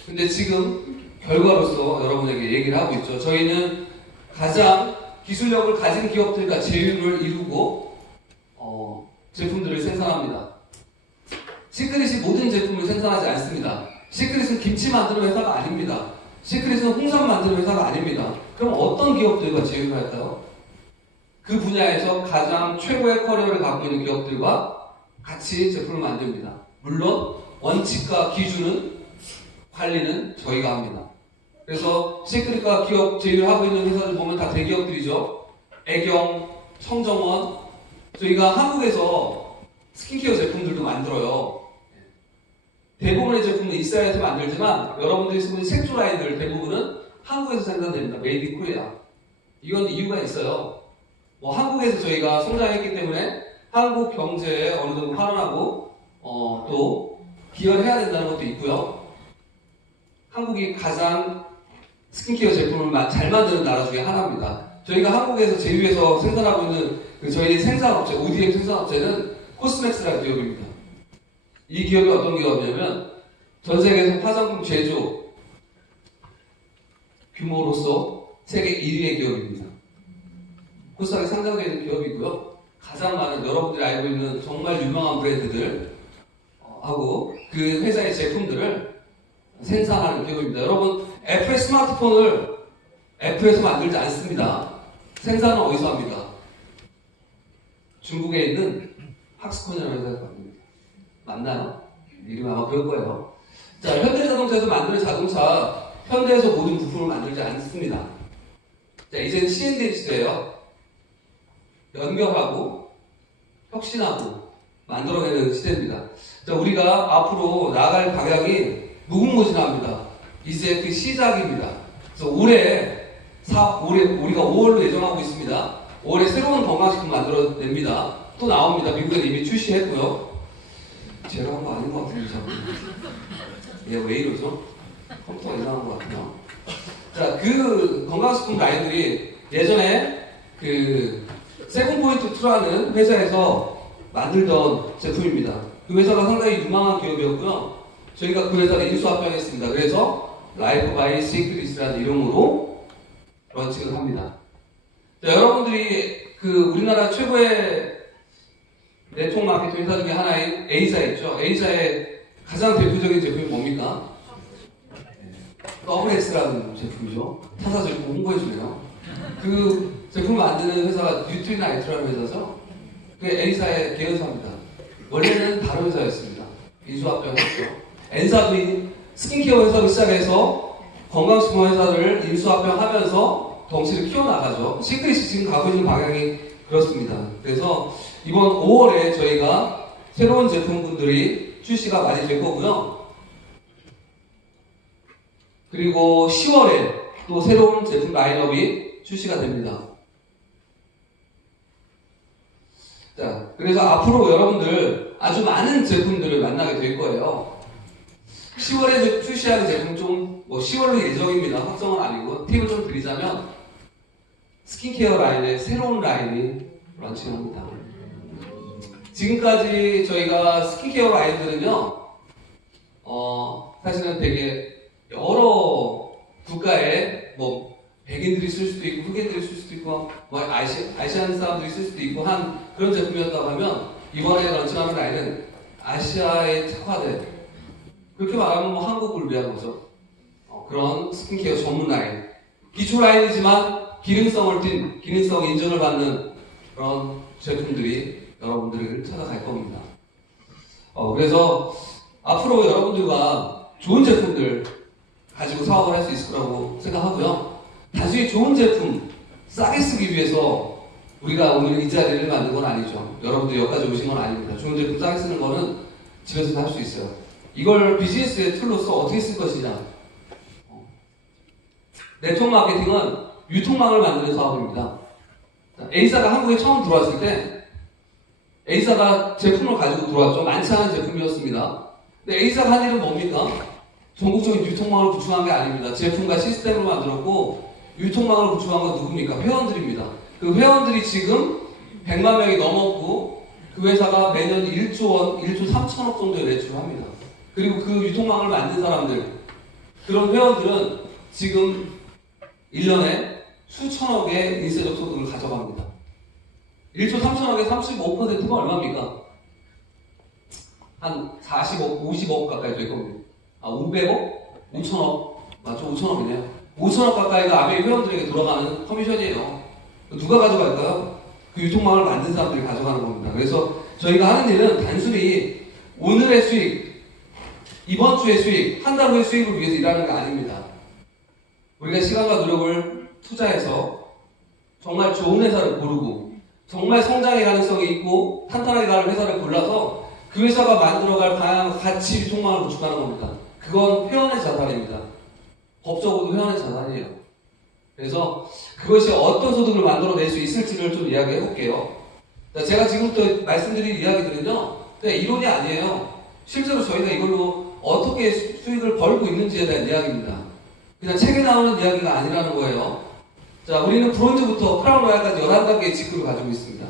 근데 지금 결과로서 여러분에게 얘기를 하고 있죠. 저희는 가장 기술력을 가진 기업들과 제휴를 이루고 제품들을 생산합니다. 시크릿이 모든 제품을 생산하지 않습니다. 시크릿은 김치 만드는 회사가 아닙니다. 시크릿은 홍삼 만드는 회사가 아닙니다. 그럼 어떤 기업들과 제휴를 할까요? 그 분야에서 가장 최고의 커리어를 갖고 있는 기업들과 같이 제품을 만듭니다. 물론 원칙과 기준은 관리는 저희가 합니다. 그래서 시크릿과 기업 제휴를 하고 있는 회사들 보면 다 대기업들이죠. 애경, 청정원. 저희가 한국에서 스킨케어 제품들도 만들어요. 대부분의 제품은 이스라엘에서 만들지만 여러분들이 쓰는 색조 라인들 대부분은 한국에서 생산됩니다. 메이드 인 코리아. 이건 이유가 있어요. 뭐 한국에서 저희가 성장했기 때문에 한국 경제에 어느 정도 환원하고 또 기여를 해야 된다는 것도 있고요. 한국이 가장 스킨케어 제품을 잘 만드는 나라 중에 하나입니다. 저희가 한국에서 제휴해서 생산하고 있는 저희 생산업체, ODM 생산업체는 코스맥스라는 기업입니다. 이 기업이 어떤 기업이냐면 전 세계에서 화장품 제조 규모로서 세계 1위의 기업입니다. 코스닥에 상장되어 있는 기업이고요. 가장 많은 여러분들이 알고 있는 정말 유명한 브랜드들 하고 그 회사의 제품들을 생산하는 기업입니다. 여러분 애플의 스마트폰을 애플에서 만들지 않습니다. 생산은 어디서 합니까? 중국에 있는 학스콘이라는 회사에서 만듭니다. 맞나요? 이름이 아마 그럴 거예요. 자, 현대자동차에서 만드는 자동차, 현대에서 모든 부품을 만들지 않습니다. 자, 이제는 C&D 시대예요. 연결하고 혁신하고 만들어내는 시대입니다. 자, 우리가 앞으로 나아갈 방향이 무궁무진합니다. 이제 그 시작입니다. 그래서 올해 우리가 5월로 예정하고 있습니다. 5월에 새로운 건강식품 만들어냅니다. 또 나옵니다. 미국에 이미 출시했고요. 제가 한 거 아닌 것 같은데 자꾸. 얘왜 이러죠? 컴퓨터가 이상한 것 같아요. 자, 그 건강식품 라인들이 예전에 그 세븐포인트2라는 회사에서 만들던 제품입니다. 그 회사가 상당히 유망한 기업이었고요. 저희가 그 회사를 인수합병했습니다. 그래서 라이프 바이 시크릿이라는 이름으로 런칭을 합니다. 자, 여러분들이 그 우리나라 최고의 네트워크 마케팅 회사 중에 하나인 A사 있죠. A사의 가장 대표적인 제품이 뭡니까? WX라는 제품이죠. 타사 제품 홍보해주네요. 그 제품을 만드는 회사가 뉴트리나이트라는 회사죠. 그게 A사의 계열사입니다. 원래는 다른 회사였습니다. 인수합병했죠. N사도 스킨케어 회사로 시작해서 건강식품 회사를 인수합병하면서 덩치를 키워나가죠. 시크릿이 지금 가고 있는 방향이 그렇습니다. 그래서 이번 5월에 저희가 새로운 제품분들이 출시가 많이 될 거고요. 그리고 10월에 또 새로운 제품 라인업이 출시가 됩니다. 자, 그래서 앞으로 여러분들 아주 많은 제품들을 만나게 될 거예요. 10월에 출시하는 제품 좀, 10월로 예정입니다. 확정은 아니고, 팁을 좀 드리자면, 스킨케어 라인의 새로운 라인이 런칭합니다. 지금까지 저희가 스킨케어 라인들은요, 사실은 되게 여러 국가의 백인들이 쓸 수도 있고, 흑인들이 쓸 수도 있고, 아시안 사람들이 쓸 수도 있고 한 그런 제품이었다고 하면, 이번에 런칭하는 라인은 아시아에 특화된, 그렇게 말하면 한국을 위한 거죠. 그런 스킨케어 전문 라인. 기초 라인이지만 기능성을 띤, 기능성 인정을 받는 그런 제품들이 여러분들을 찾아갈 겁니다. 그래서 앞으로 여러분들과 좋은 제품들 가지고 사업을 할 수 있을 거라고 생각하고요. 단순히 좋은 제품 싸게 쓰기 위해서 우리가 오늘 이 자리를 만든 건 아니죠. 여러분들이 여기까지 오신 건 아닙니다. 좋은 제품 싸게 쓰는 거는 집에서도 할 수 있어요. 이걸 비즈니스의 툴로서 어떻게 쓸 것이냐. 네트워크 마케팅은 유통망을 만드는 사업입니다. A사가 한국에 처음 들어왔을 때 A사가 제품을 가지고 들어왔죠. 많지 않은 제품이었습니다. 근데 A사가 한 일은 뭡니까? 전국적인 유통망을 구축한 게 아닙니다. 제품과 시스템을 만들었고 유통망을 구축한 건 누굽니까? 회원들입니다. 그 회원들이 지금 100만 명이 넘었고 그 회사가 매년 1조 원, 1조 3천억 정도의 매출을 합니다. 그리고 그 유통망을 만든 사람들, 그런 회원들은 지금 1년에 수천억의 일세적 소득을 가져갑니다. 1조 3천억의 35%가 얼마입니까? 한 40억, 50억 가까이 될 겁니다. 500억? 5천억? 맞죠? 5천억이네요. 5천억 가까이가 아베 회원들에게 들어가는 커미션이에요. 누가 가져갈까요? 그 유통망을 만든 사람들이 가져가는 겁니다. 그래서 저희가 하는 일은 단순히 오늘의 수익, 이번 주의 수익, 한 달 후의 수익을 위해서 일하는 게 아닙니다. 우리가 시간과 노력을 투자해서 정말 좋은 회사를 고르고 정말 성장의 가능성이 있고 탄탄하게 가는 회사를 골라서 그 회사가 만들어갈 방향과 같이 유통망을 구축하는 겁니다. 그건 회원의 자산입니다. 법적으로도 회원의 자산이에요. 그래서 그것이 어떤 소득을 만들어낼 수 있을지를 좀 이야기해 볼게요. 제가 지금부터 말씀드릴 이야기들은요, 그냥 이론이 아니에요. 실제로 저희가 이걸로 어떻게 수익을 벌고 있는지에 대한 이야기입니다. 그냥 책에 나오는 이야기가 아니라는 거예요. 자, 우리는 브론즈부터 크라운 로얄까지 11단계의 직급을 가지고 있습니다.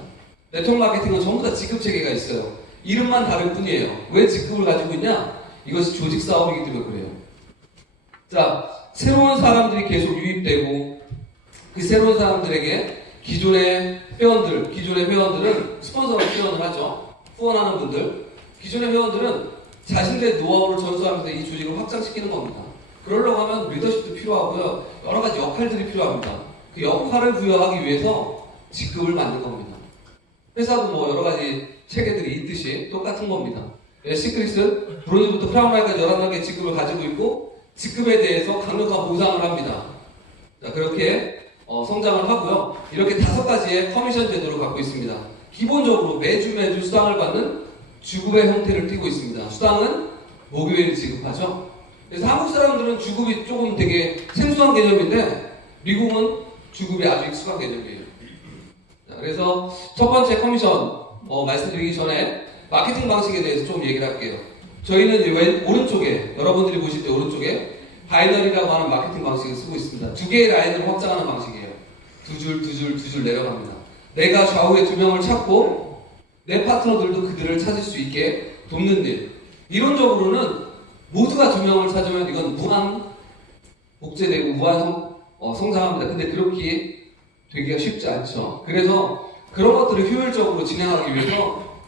네트워크 마케팅은 전부 다 직급 체계가 있어요. 이름만 다를 뿐이에요. 왜 직급을 가지고 있냐? 이것이 조직 사업이기 때문에 그래요. 자, 새로운 사람들이 계속 유입되고 그 새로운 사람들에게 기존의 회원들은 스폰서로 지원을 하죠. 후원하는 분들. 기존의 회원들은 자신들의 노하우를 전수하면서 이 조직을 확장시키는 겁니다. 그러려고 하면 리더십도 필요하고요. 여러 가지 역할들이 필요합니다. 그 역할을 부여하기 위해서 직급을 만든 겁니다. 회사도 여러 가지 체계들이 있듯이 똑같은 겁니다. 시크릿은 브론즈부터 크라운 로얄까지 11단계 직급을 가지고 있고 직급에 대해서 강력한 보상을 합니다. 자, 그렇게 성장을 하고요. 이렇게 5가지의 커미션 제도를 갖고 있습니다. 기본적으로 매주 수당을 받는 주급의 형태를 띠고 있습니다. 수당은 목요일 지급하죠. 그래서 한국 사람들은 주급이 조금 되게 생소한 개념인데 미국은 주급이 아주 익숙한 개념이에요. 자, 그래서 첫 번째 커미션 말씀드리기 전에 마케팅 방식에 대해서 좀 얘기를 할게요. 저희는 오른쪽에 여러분들이 보실 때 오른쪽에 바이너리라고 하는 마케팅 방식을 쓰고 있습니다. 2개의 라인으로 확장하는 방식이에요. 두 줄 내려갑니다. 내가 좌우에 2명을 찾고 내 파트너들도 그들을 찾을 수 있게 돕는 일. 이론적으로는 모두가 2명을 찾으면 이건 무한 복제되고 무한 성장합니다. 근데 그렇게 되기가 쉽지 않죠. 그래서 그런 것들을 효율적으로 진행하기 위해서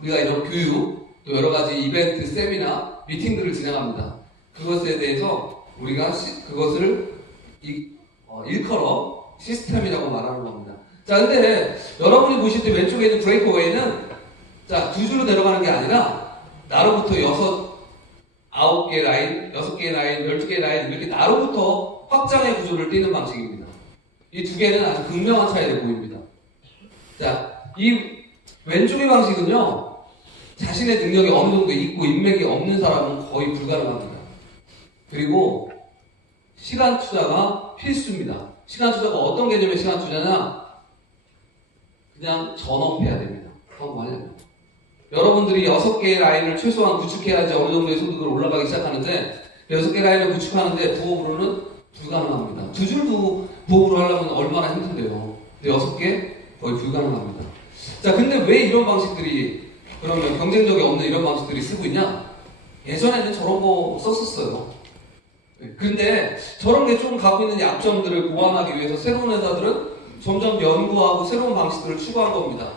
우리가 이런 교육, 또 여러 가지 이벤트, 세미나, 미팅들을 진행합니다. 그것에 대해서 우리가 그것을 일컬어 시스템이라고 말하는 겁니다. 자, 근데 여러분이 보실 때 왼쪽에 있는 브레이크웨이는 자, 2줄로 내려가는 게 아니라 나로부터 9개 라인, 6개 라인, 12개 라인 이렇게 나로부터 확장의 구조를 띄는 방식입니다. 이 두 개는 아주 극명한 차이를 보입니다. 자, 이 왼쪽의 방식은요, 자신의 능력이 어느 정도 있고 인맥이 없는 사람은 거의 불가능합니다. 그리고 시간 투자가 필수입니다. 시간 투자가 어떤 개념의 시간 투자냐? 그냥 전업해야 됩니다. 성공하려면. 여러분들이 6개의 라인을 최소한 구축해야지 어느 정도의 소득을 올라가기 시작하는데 6개 라인을 구축하는데 부업으로는 불가능합니다. 2줄도 부업으로 하려면 얼마나 힘든데요. 근데 6개? 거의 불가능합니다. 자, 근데 왜 이런 방식들이 그러면 경쟁력이 없는 이런 방식들이 쓰고 있냐? 예전에는 저런 거 썼었어요. 근데 저런 게 좀 갖고 있는 약점들을 보완하기 위해서 새로운 회사들은 점점 연구하고 새로운 방식들을 추구한 겁니다.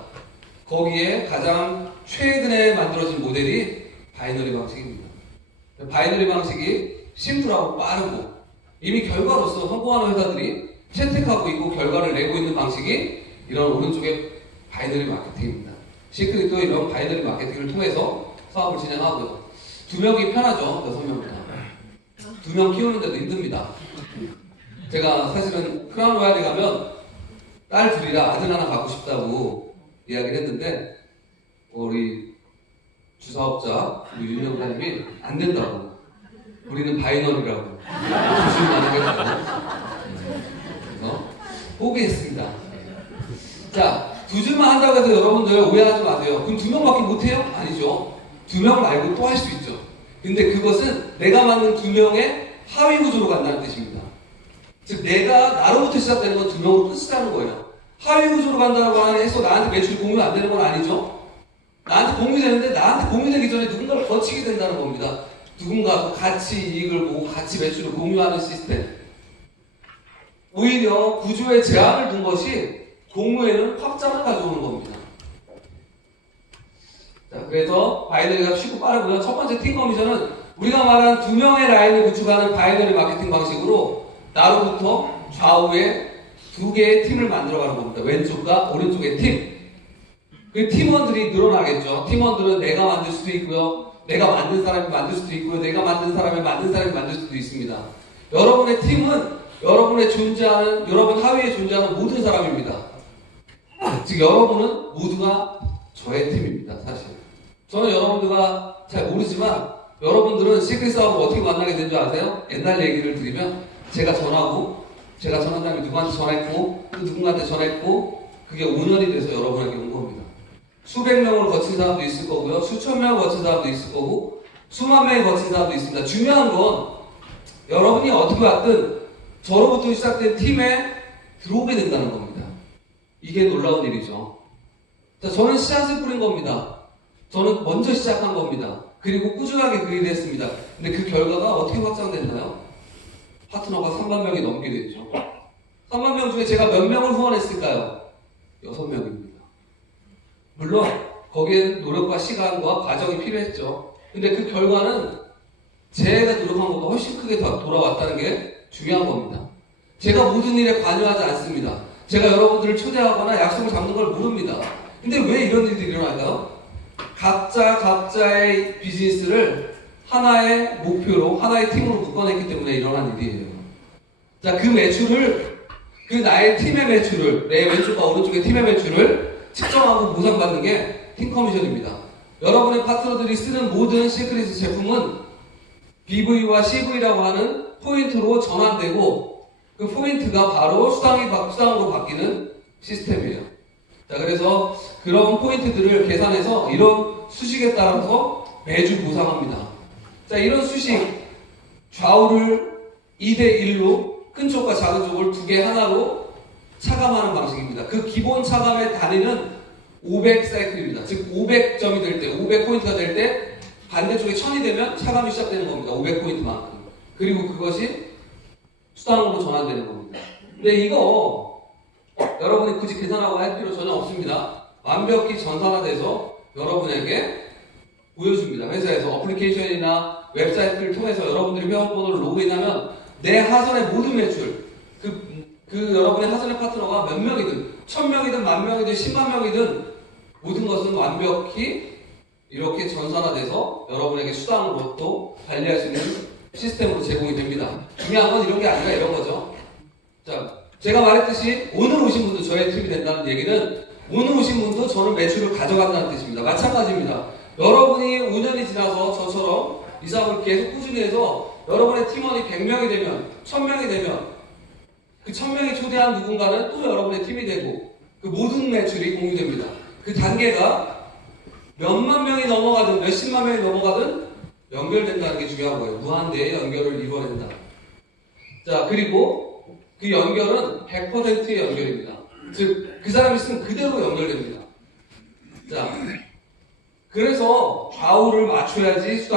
거기에 가장 최근에 만들어진 모델이 바이너리 방식입니다. 바이너리 방식이 심플하고 빠르고 이미 결과로서 성공하는 회사들이 채택하고 있고 결과를 내고 있는 방식이 이런 오른쪽의 바이너리 마케팅입니다. 시크릿도 이런 바이너리 마케팅을 통해서 사업을 진행하고요. 2명이 편하죠. 6명보다. 2명 키우는데도 힘듭니다. 제가 사실은 크라운 로얄에 가면 딸 둘이라 아들 하나 갖고 싶다고 이야기를 했는데 우리 주사업자 우리 윤영사님이 안 된다고. 우리는 바이너리라고. 조심히 나누겠다고. 그래서 포기했습니다. 자, 2줄만 한다고 해서 여러분들 오해하지 마세요. 그럼 2명밖에 못해요? 아니죠. 2명 말고 또 할 수 있죠. 근데 그것은 내가 만든 2명의 하위 구조로 간다는 뜻입니다. 즉 내가 나로부터 시작되는 건 2명으로 끝이라는 거예요. 하위 구조로 간다고 해서 나한테 매출이 공유 안 되는 건 아니죠. 나한테 공유되는데 나한테 공유되기 전에 누군가를 거치게 된다는 겁니다. 누군가 같이 이익을 보고 같이 매출을 공유하는 시스템. 오히려 구조에 제한을 둔 것이 공유에는 확장을 가져오는 겁니다. 자, 그래서 바이너리가 쉽고 빠르고요. 첫 번째 팀 커미션은 우리가 말한 2명의 라인을 구축하는 바이너리 마케팅 방식으로 나로부터 좌우에 2개의 팀을 만들어가는 겁니다. 왼쪽과 오른쪽의 팀. 그 팀원들이 늘어나겠죠. 팀원들은 내가 만들 수도 있고요. 내가 만든 사람이 만들 수도 있고요. 내가 만든 사람이 만든 사람이 만들 수도 있습니다. 여러분의 팀은 여러분 하위에 존재하는 모든 사람입니다. 즉 여러분은 모두가 저의 팀입니다. 사실 저는 여러분들과 잘 모르지만 여러분들은 시크릿 사업을 어떻게 만나게 된 줄 아세요? 옛날 얘기를 드리면 제가 전하고 제가 전한 다음에 누구한테 전했고 또 누군가한테 전했고 그게 5년이 돼서 여러분에게 온 겁니다. 수백 명을 거친 사람도 있을 거고요. 수천 명을 거친 사람도 있을 거고 수만 명을 거친 사람도 있습니다. 중요한 건 여러분이 어떻게 왔든 저로부터 시작된 팀에 들어오게 된다는 겁니다. 이게 놀라운 일이죠. 자, 저는 씨앗을 뿌린 겁니다. 저는 먼저 시작한 겁니다. 그리고 꾸준하게 그 일을 했습니다. 근데 그 결과가 어떻게 확장됐나요? 파트너가 3만 명이 넘게 됐죠. 3만 명 중에 제가 몇 명을 후원했을까요? 6명입니다. 물론 거기에는 노력과 시간과 과정이 필요했죠. 근데 그 결과는 제가 노력한 것보다 훨씬 크게 돌아왔다는 게 중요한 겁니다. 제가 모든 일에 관여하지 않습니다. 제가 여러분들을 초대하거나 약속을 잡는 걸 모릅니다. 근데 왜 이런 일들이 일어날까요? 각자의 비즈니스를 하나의 목표로, 하나의 팀으로 묶어냈기 때문에 일어난 일이에요. 자, 그 매출을, 그 나의 팀의 매출을, 내 왼쪽과 오른쪽의 팀의 매출을 측정하고 보상받는 게 팀 커미션입니다. 여러분의 파트너들이 쓰는 모든 시크릿 제품은 BV와 CV라고 하는 포인트로 전환되고 그 포인트가 바로 수당으로 바뀌는 시스템이에요. 자, 그래서 그런 포인트들을 계산해서 이런 수식에 따라서 매주 보상합니다. 자, 이런 수식 좌우를 2대1로 큰 쪽과 작은 쪽을 2개 하나로 차감하는 방식입니다. 그 기본 차감의 단위는 500사이클입니다. 즉 500점이 될 때, 500포인트가 될 때 반대쪽에 1000이 되면 차감이 시작되는 겁니다. 500포인트만큼. 그리고 그것이 수당으로 전환되는 겁니다. 근데 이거 여러분이 굳이 계산하고 할 필요 전혀 없습니다. 완벽히 전산화돼서 여러분에게 보여줍니다. 회사에서 어플리케이션이나 웹사이트를 통해서 여러분들이 회원번호를 로그인하면 내 하선의 모든 매출, 그 여러분의 하선의 파트너가 몇 명이든 1000명이든 10,000명이든 10만 명이든 모든 것은 완벽히 이렇게 전산화돼서 여러분에게 수당으로 또 관리할 수 있는 시스템으로 제공이 됩니다. 중요한 건 이런 게 아니라 이런 거죠. 자, 제가 말했듯이 오늘 오신 분도 저의 팀이 된다는 얘기는 오늘 오신 분도 저는 매출을 가져간다는 뜻입니다. 마찬가지입니다. 여러분이 5년이 지나서 저처럼 이 사업을 계속 꾸준히 해서 여러분의 팀원이 100명이 되면 1000명이 되면 그 1000명이 초대한 누군가는 또 여러분의 팀이 되고 그 모든 매출이 공유됩니다. 그 단계가 몇만 명이 넘어가든 몇십만 명이 넘어가든 연결된다는 게 중요한 거예요. 무한대의 연결을 이루어낸다. 자, 그리고 그 연결은 100%의 연결입니다. 즉, 그 사람이 있으면 그대로 연결됩니다. 자, 그래서 좌우를 맞춰야지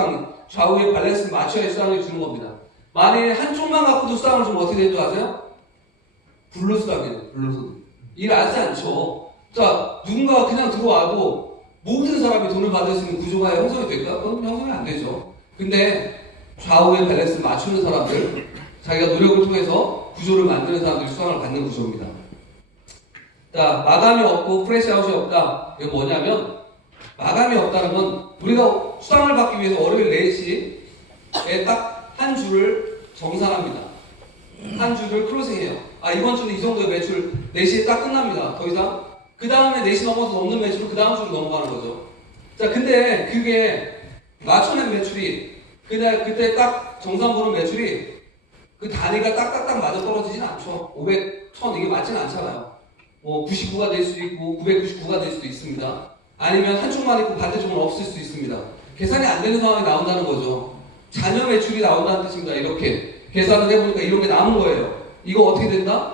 좌우의 밸런스를 맞춰야 수당을 주는 겁니다. 만약에 한쪽만 갖고도 수당을 주면 어떻게 되는 줄 아세요? 불로수당이에요. 불로수당. 일 하지 않죠. 자, 누군가가 그냥 들어와도 모든 사람이 돈을 받을 수 있는 구조가 형성이 될까? 그건 형성이 안 되죠. 근데 좌우의 밸런스를 맞추는 사람들, 자기가 노력을 통해서 구조를 만드는 사람들이 수당을 받는 구조입니다. 자, 마감이 없고 프레시아웃이 없다. 이건 뭐냐면 마감이 없다는 건 우리가 수당을 받기 위해서 월요일 4시에 딱 한 주를 정산합니다. 한 주를 클로징해요. 아, 이번 주는 이 정도의 매출 4시에 딱 끝납니다. 더 이상 그 다음에 4시 넘어서 넘는 매출은 그 다음 주로 넘어가는 거죠. 자, 근데 그게 맞춰낸 매출이 그때 딱 정산 보는 매출이 그 단위가 딱딱딱 맞아 떨어지진 않죠. 500, 1000 이게 맞진 않잖아요. 뭐 99가 될 수도 있고 999가 될 수도 있습니다. 아니면 한쪽만 있고 반대쪽은 없을 수도 있습니다. 계산이 안 되는 상황이 나온다는 거죠. 잔여 매출이 나온다는 뜻입니다. 이렇게 계산을 해보니까 이런 게 남은 거예요. 이거 어떻게 된다?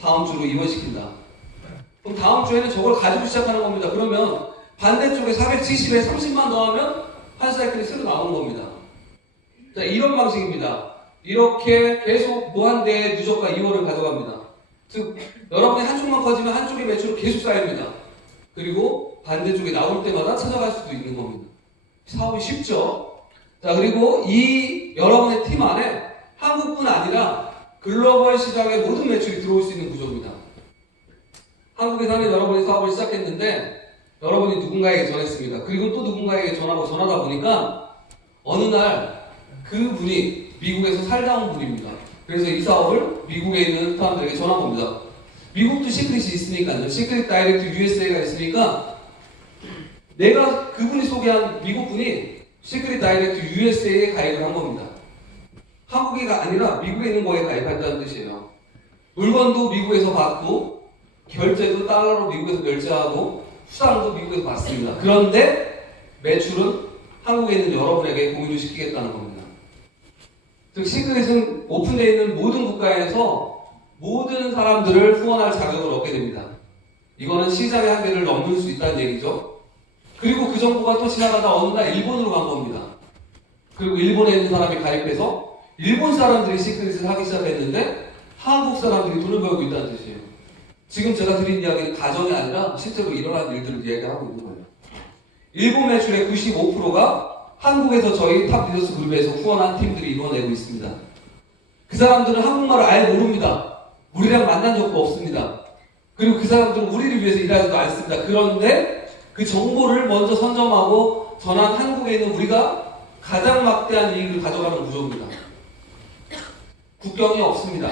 다음 주로 이원시킨다. 그럼 다음 주에는 저걸 가지고 시작하는 겁니다. 그러면 반대쪽에 470에 30만 더하면 한 사이클이 새로 나오는 겁니다. 자, 이런 방식입니다. 이렇게 계속 무한대의 누적과 이원을 가져갑니다. 즉, 여러분이 한쪽만 커지면 한쪽의 매출은 계속 쌓입니다. 그리고 반대쪽에 나올 때마다 찾아갈 수도 있는 겁니다. 사업이 쉽죠? 자, 그리고 이 여러분의 팀 안에 한국뿐 아니라 글로벌 시장의 모든 매출이 들어올 수 있는 구조입니다. 한국에 사는 여러분이 사업을 시작했는데 여러분이 누군가에게 전했습니다. 그리고 또 누군가에게 전하고 전하다 보니까 어느 날 그분이 미국에서 살다 온 분입니다. 그래서 이 사업을 미국에 있는 사람들에게 전한 겁니다. 미국도 시크릿이 있으니까요. 시크릿 다이렉트 USA가 있으니까 내가 그분이 소개한 미국 분이 시크릿 다이렉트 USA에 가입을 한 겁니다. 한국이가 아니라 미국에 있는 거에 가입한다는 뜻이에요. 물건도 미국에서 받고 결제도 달러로 미국에서 결제하고 수당도 미국에서 받습니다. 그런데 매출은 한국에 있는 여러분에게 공유를 시키겠다는 겁니다. 즉 시크릿은 오픈되어 있는 모든 국가에서 모든 사람들을 후원할 자격을 얻게 됩니다. 이거는 시장의 한계를 넘을 수 있다는 얘기죠. 그리고 그 정보가 또 지나가다 어느 날 일본으로 간 겁니다. 그리고 일본에 있는 사람이 가입해서 일본 사람들이 시크릿을 하기 시작했는데 한국 사람들이 돈을 벌고 있다는 뜻이에요. 지금 제가 드린 이야기는 가정이 아니라 실제로 일어난 일들을 이야기하고 있는 거예요. 일본 매출의 95%가 한국에서 저희 탑 리더스 그룹에서 후원한 팀들이 이루어내고 있습니다. 그 사람들은 한국말을 아예 모릅니다. 우리랑 만난 적도 없습니다. 그리고 그 사람들은 우리를 위해서 일하지도 않습니다. 그런데 그 정보를 먼저 선점하고 전한 한국에 있는 우리가 가장 막대한 이익을 가져가는 구조입니다. 국경이 없습니다.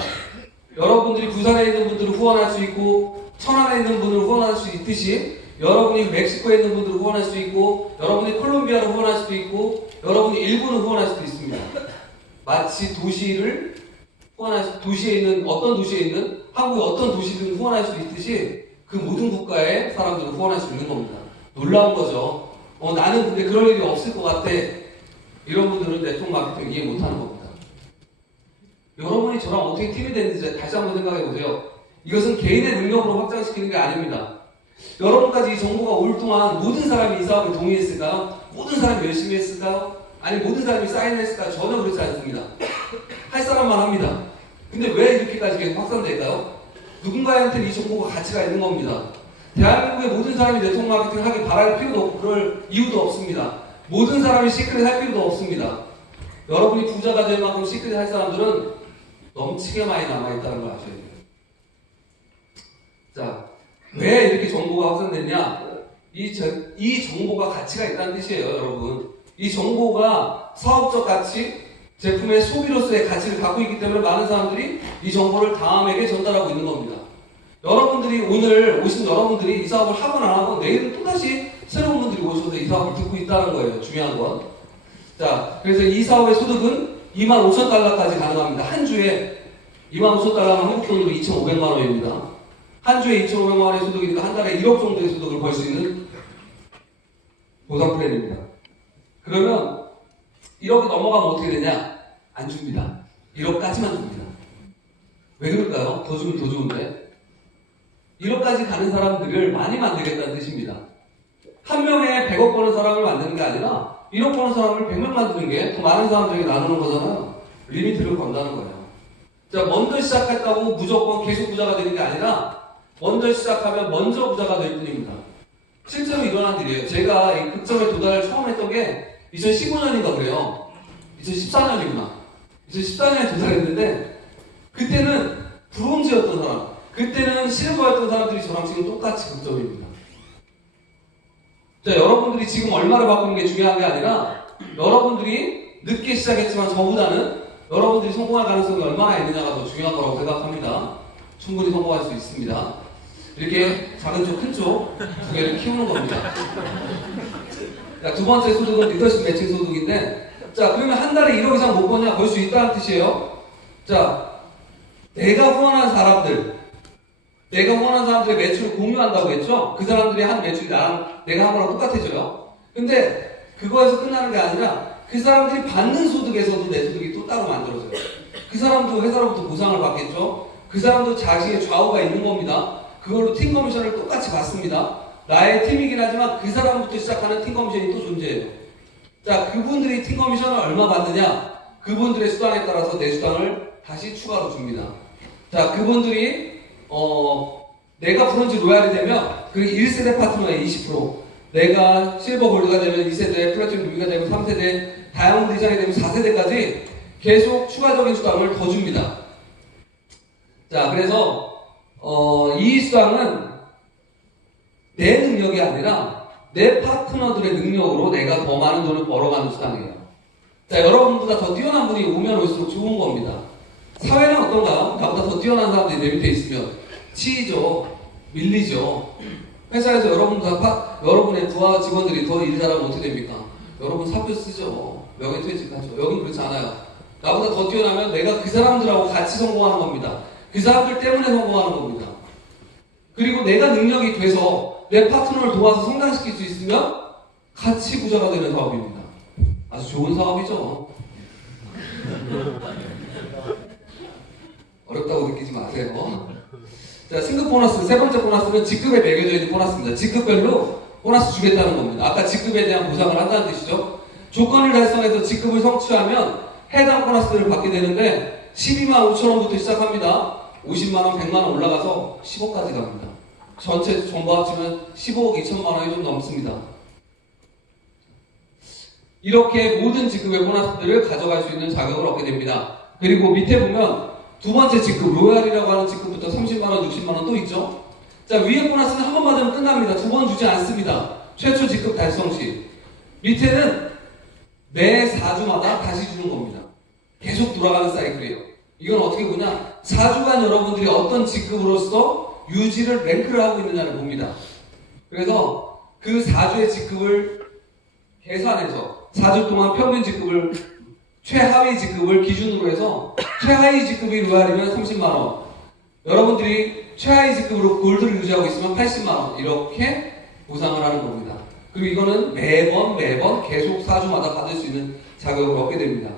여러분들이 부산에 있는 분들을 후원할 수 있고 천안에 있는 분을 후원할 수 있듯이 여러분이 멕시코에 있는 분들을 후원할 수 있고 여러분이 콜롬비아를 후원할 수도 있고 여러분이 일본을 후원할 수도 있습니다. 마치 도시에 있는 어떤 도시에 있는 한국의 어떤 도시든 후원할 수 있듯이 그 모든 국가의 사람들을 후원할 수 있는 겁니다. 놀라운 거죠. 나는 근데 그럴 일이 없을 것 같아. 이런 분들은 네트워크 마케팅 이해 못하는 겁니다. 여러분이 저랑 어떻게 팀이 되는지 다시 한번 생각해 보세요. 이것은 개인의 능력으로 확장시키는 게 아닙니다. 여러분까지 이 정보가 올 동안 모든 사람이 이 사업에 동의했을까요? 모든 사람이 열심히 했을까요? 아니 모든 사람이 사인했을까요? 전혀 그렇지 않습니다. 할 사람만 합니다. 근데 왜 이렇게까지 계속 확산될까요? 누군가한테는 이 정보가 가치가 있는 겁니다. 대한민국의 모든 사람이 네트워크 마케팅을 하길 바랄 필요도 없고 그럴 이유도 없습니다. 모든 사람이 시크릿 할 필요도 없습니다. 여러분이 부자가 될 만큼 시크릿 할 사람들은 넘치게 많이 남아있다는 걸 아셔야 돼요. 자, 왜 이렇게 정보가 확산됐냐? 이 정보가 가치가 있다는 뜻이에요, 여러분. 이 정보가 사업적 가치, 제품의 소비로서의 가치를 갖고 있기 때문에 많은 사람들이 이 정보를 다음에게 전달하고 있는 겁니다. 여러분들이 오늘 오신 여러분들이 이 사업을 하건 안 하건 내일은 또다시 새로운 분들이 오셔서 이 사업을 듣고 있다는 거예요. 중요한 건. 자, 그래서 이 사업의 소득은 25,000달러까지 가능합니다. 한 주에 25,000달러면 한국 돈으로 2,500만 원입니다. 한 주에 2,500만 원의 소득이니까 한 달에 1억 정도의 소득을 벌 수 있는 보상 플랜입니다. 그러면 1억이 넘어가면 어떻게 되냐? 안 줍니다. 1억까지만 줍니다. 왜 그럴까요? 더 주면 더 좋은데. 1억까지 가는 사람들을 많이 만들겠다는 뜻입니다. 한 명에 100억 버는 사람을 만드는 게 아니라 1억 버는 사람을 100명 만드는 게 더 많은 사람들에게 나누는 거잖아요. 리미트를 건다는 거예요. 자, 먼저 시작했다고 무조건 계속 부자가 되는 게 아니라 먼저 시작하면 먼저 부자가 될 뿐입니다. 실제로 일어난 일이에요. 제가 이 극점에 도달을 처음 했던 게 2015년인가 그래요. 2014년이구나. 2014년에 도달했는데 그때는 브론즈였던 사람, 그때는 실버였던 사람들이 저랑 지금 똑같이 극점입니다. 자, 여러분들이 지금 얼마를 바꾸는 게 중요한 게 아니라 여러분들이 늦게 시작했지만 저보다는 여러분들이 성공할 가능성이 얼마나 있느냐가 더 중요한 거라고 생각합니다. 충분히 성공할 수 있습니다. 이렇게 작은 쪽, 큰 쪽 두 개를 키우는 겁니다. 자, 두 번째 소득은 리더십 매칭 소득인데, 자, 그러면 한 달에 1억 이상 못 버냐? 벌 수 있다는 뜻이에요. 자, 내가 후원한 사람들의 매출을 공유한다고 했죠? 그 사람들이 한 매출이 내가 한 거랑 똑같아져요. 근데 그거에서 끝나는 게 아니라 그 사람들이 받는 소득에서도 내 소득이 또 따로 만들어져요. 그 사람도 회사로부터 보상을 받겠죠? 그 사람도 자신의 좌우가 있는 겁니다. 그걸로 팀 커미션을 똑같이 받습니다. 나의 팀이긴 하지만 그 사람부터 시작하는 팀 커미션이 또 존재해요. 자, 그분들이 팀 커미션을 얼마 받느냐? 그분들의 수당에 따라서 내 수당을 다시 추가로 줍니다. 자, 그분들이 내가 브론즈 로얄이 되면 그 1세대 파트너의 20%, 내가 실버 골드가 되면 2세대, 플래티넘 루비가 되면 3세대, 다이아몬드 이상이 되면 4세대까지 계속 추가적인 수당을 더 줍니다. 자, 그래서 이 수당은 내 능력이 아니라 내 파트너들의 능력으로 내가 더 많은 돈을 벌어가는 수당이에요. 자, 여러분보다 더 뛰어난 분이 오면 올수록 좋은 겁니다. 사회는 어떤가요? 나보다 더 뛰어난 사람들이 내 밑에 있으면 치이죠, 밀리죠. 회사에서 여러분의 부하 직원들이 더 일 잘하면 어떻게 됩니까? 여러분 사표 쓰죠. 명예퇴직하죠. 여긴 그렇지 않아요. 나보다 더 뛰어나면 내가 그 사람들하고 같이 성공하는 겁니다. 그 사람들 때문에 성공하는 겁니다. 그리고 내가 능력이 돼서 내 파트너를 도와서 성장시킬 수 있으면 같이 부자가 되는 사업입니다. 아주 좋은 사업이죠. 어렵다고 느끼지 마세요. 자, 승급 보너스, 세 번째 보너스는 직급에 매겨져 있는 보너스입니다. 직급별로 보너스 주겠다는 겁니다. 아까 직급에 대한 보상을 한다는 뜻이죠. 조건을 달성해서 직급을 성취하면 해당 보너스를 받게 되는데 12만 5천 원부터 시작합니다. 50만 원, 100만 원 올라가서 10억까지 갑니다. 전체 전부 합치면 15억 2천만 원이 좀 넘습니다. 이렇게 모든 직급의 보너스들을 가져갈 수 있는 자격을 얻게 됩니다. 그리고 밑에 보면 두 번째 직급, 로얄이라고 하는 직급부터 30만원, 60만원 또 있죠? 자, 위에 보너스는 한 번 받으면 끝납니다. 두 번 주지 않습니다. 최초 직급 달성 시. 밑에는 매 4주마다 다시 주는 겁니다. 계속 돌아가는 사이클이에요. 이건 어떻게 보냐? 4주간 여러분들이 어떤 직급으로서 유지를 랭크를 하고 있느냐를 봅니다. 그래서 그 4주의 직급을 계산해서 4주 동안 평균 직급을 최하위 직급을 기준으로 해서 최하위 직급이 로얄이면 30만원, 여러분들이 최하위 직급으로 골드를 유지하고 있으면 80만원 이렇게 보상을 하는 겁니다. 그리고 이거는 매번 계속 4주마다 받을 수 있는 자격을 얻게 됩니다.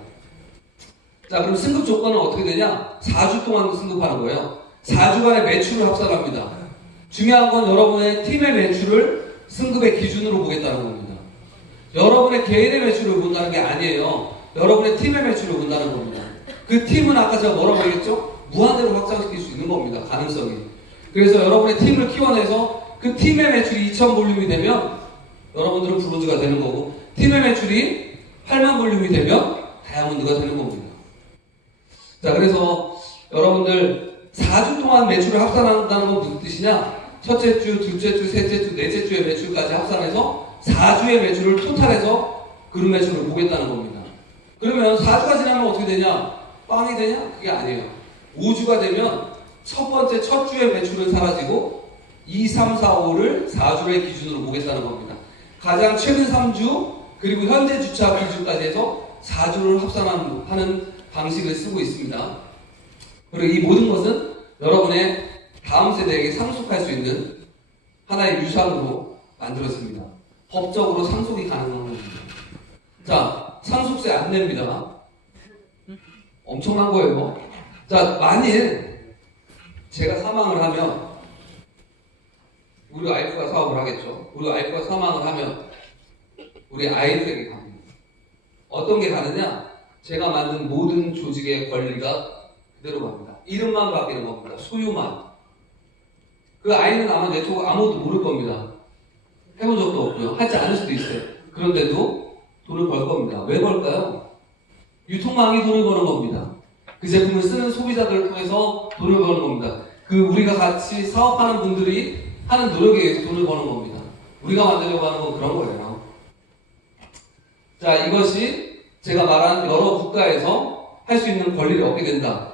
자, 그럼 승급 조건은 어떻게 되냐? 4주 동안 승급하는 거예요. 4주간의 매출을 합산합니다. 중요한 건 여러분의 팀의 매출을 승급의 기준으로 보겠다는 겁니다. 여러분의 개인의 매출을 본다는 게 아니에요. 여러분의 팀의 매출을 본다는 겁니다. 그 팀은 아까 제가 뭐라고 얘기했죠? 무한대로 확장시킬 수 있는 겁니다. 가능성이. 그래서 여러분의 팀을 키워내서 그 팀의 매출이 2천 볼륨이 되면 여러분들은 브론즈가 되는 거고, 팀의 매출이 8만 볼륨이 되면 다이아몬드가 되는 겁니다. 자, 그래서 여러분들 4주 동안 매출을 합산한다는 건 무슨 뜻이냐? 첫째 주, 둘째 주, 셋째 주, 넷째 주의 매출까지 합산해서 4주의 매출을 토탈해서 그룹 매출을 보겠다는 겁니다. 그러면 4주가 지나면 어떻게 되냐? 빵이 되냐? 그게 아니에요. 5주가 되면 첫 번째 첫 주의 매출은 사라지고 2, 3, 4, 5를 4주의 기준으로 보겠다는 겁니다. 가장 최근 3주 그리고 현재 주차 기준까지 해서 4주를 합산하는 방식을 쓰고 있습니다. 그리고 이 모든 것은 여러분의 다음 세대에게 상속할 수 있는 하나의 유산으로 만들었습니다. 법적으로 상속이 가능한 겁니다. 자, 상속세 안 냅니다. 엄청난 거예요. 자, 만일 제가 사망을 하면 우리 와이프가 사업을 하겠죠. 우리 와이프가 사망을 하면 우리 아이들에게 갑니다. 어떤 게 가느냐? 제가 만든 모든 조직의 권리가 그대로 갑니다. 이름만 바뀌는 겁니다. 소유만. 그 아이는 아마 네트워크 아무것도 모를 겁니다. 해본 적도 없고요. 하지 않을 수도 있어요. 그런데도 돈을 벌 겁니다. 왜 벌까요? 유통망이 돈을 버는 겁니다. 그 제품을 쓰는 소비자들을 통해서 돈을 버는 겁니다. 그 우리가 같이 사업하는 분들이 하는 노력에 의해서 돈을 버는 겁니다. 우리가 만들려고 하는 건 그런 거예요. 자, 이것이 제가 말한 여러 국가에서 할 수 있는 권리를 얻게 된다.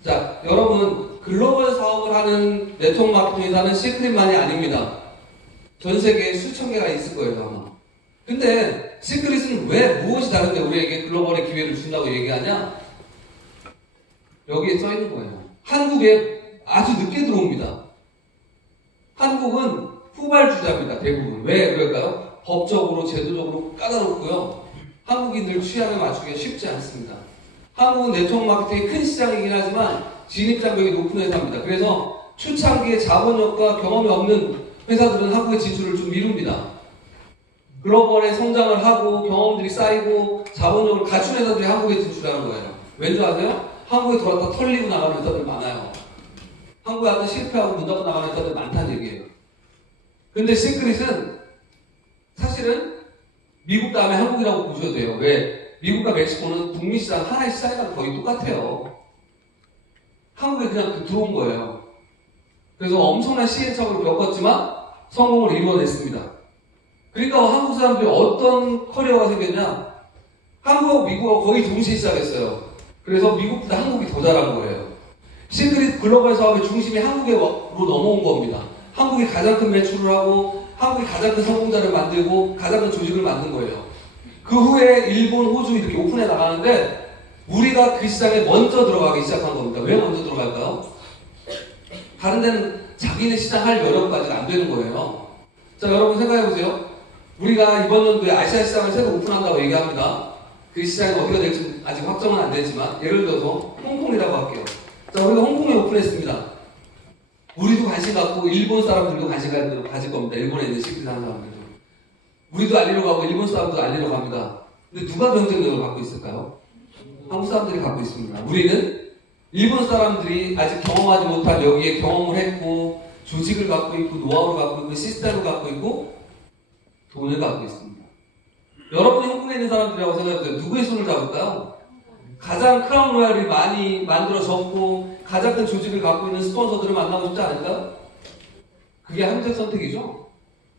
자, 여러분 글로벌 사업을 하는 네트워크 마케팅 회사는 시크릿만이 아닙니다. 전 세계에 수천 개가 있을 거예요, 아마. 근데 시크릿은 왜 무엇이 다른데 우리에게 글로벌의 기회를 준다고 얘기하냐? 여기에 써 있는 거예요. 한국에 아주 늦게 들어옵니다. 한국은 후발주자입니다, 대부분. 왜 그럴까요? 법적으로, 제도적으로 까다롭고요. 한국인들 취향에 맞추기가 쉽지 않습니다. 한국은 네트워크 마케팅이 큰 시장이긴 하지만 진입장벽이 높은 회사입니다. 그래서 초창기에 자본력과 경험이 없는 회사들은 한국의 진출을 좀 미룹니다. 글로벌에 성장을 하고 경험들이 쌓이고 자본력을 갖춘 회사들이 한국에 진출하는 거예요. 왠지 아세요? 한국에 들어왔다 털리고 나가는 회사들 많아요. 한국에 왔다 실패하고 문 닫고 나가는 회사들 많다는 얘기예요. 근데 시크릿은 사실은 미국 다음에 한국이라고 보셔도 돼요. 왜? 미국과 멕시코는 북미 시장 하나의 시장이랑 거의 똑같아요. 한국에 그냥 들어온 거예요. 그래서 엄청난 시행착오를 겪었지만 성공을 이루어냈습니다. 그러니까 한국 사람들이 어떤 커리어가 생겼냐? 한국하고 미국하고 거의 동시에 시작했어요. 그래서 미국보다 한국이 더 잘한 거예요. 시크릿 글로벌 사업의 중심이 한국으로 넘어온 겁니다. 한국이 가장 큰 매출을 하고 한국이 가장 큰 성공자를 만들고 가장 큰 조직을 만든 거예요. 그 후에 일본, 호주 이렇게 오픈해 나가는데 우리가 그 시장에 먼저 들어가기 시작한 겁니다. 왜 먼저 들어갈까요? 다른 데는 자기네 시장 할 여력까지 안 되는 거예요. 자, 여러분 생각해보세요. 우리가 이번 연도에 아시아 시장을 새로 오픈한다고 얘기합니다. 그 시장이 어디가 될지 아직 확정은 안 되지만 예를 들어서 홍콩이라고 할게요. 자, 우리가 홍콩에 오픈했습니다. 우리도 관심 갖고 일본 사람들도 관심 가질 겁니다. 일본에 있는 시크릿 하는 사람들도. 우리도 알리러 가고 일본 사람도 알리러 갑니다. 근데 누가 경쟁력을 갖고 있을까요? 한국 사람들이 갖고 있습니다. 우리는 일본 사람들이 아직 경험하지 못한 여기에 경험을 했고 조직을 갖고 있고 노하우를 갖고 있고 시스템을 갖고 있고 돈을 갖고 있습니다. 여러분이 홍콩에 있는 사람들이라고 생각해보세요. 누구의 손을 잡을까요? 가장 크라운 로얄이 많이 만들어졌고 가장 큰 조직을 갖고 있는 스폰서들을 만나고 싶지 않을까요? 그게 합리적 선택이죠.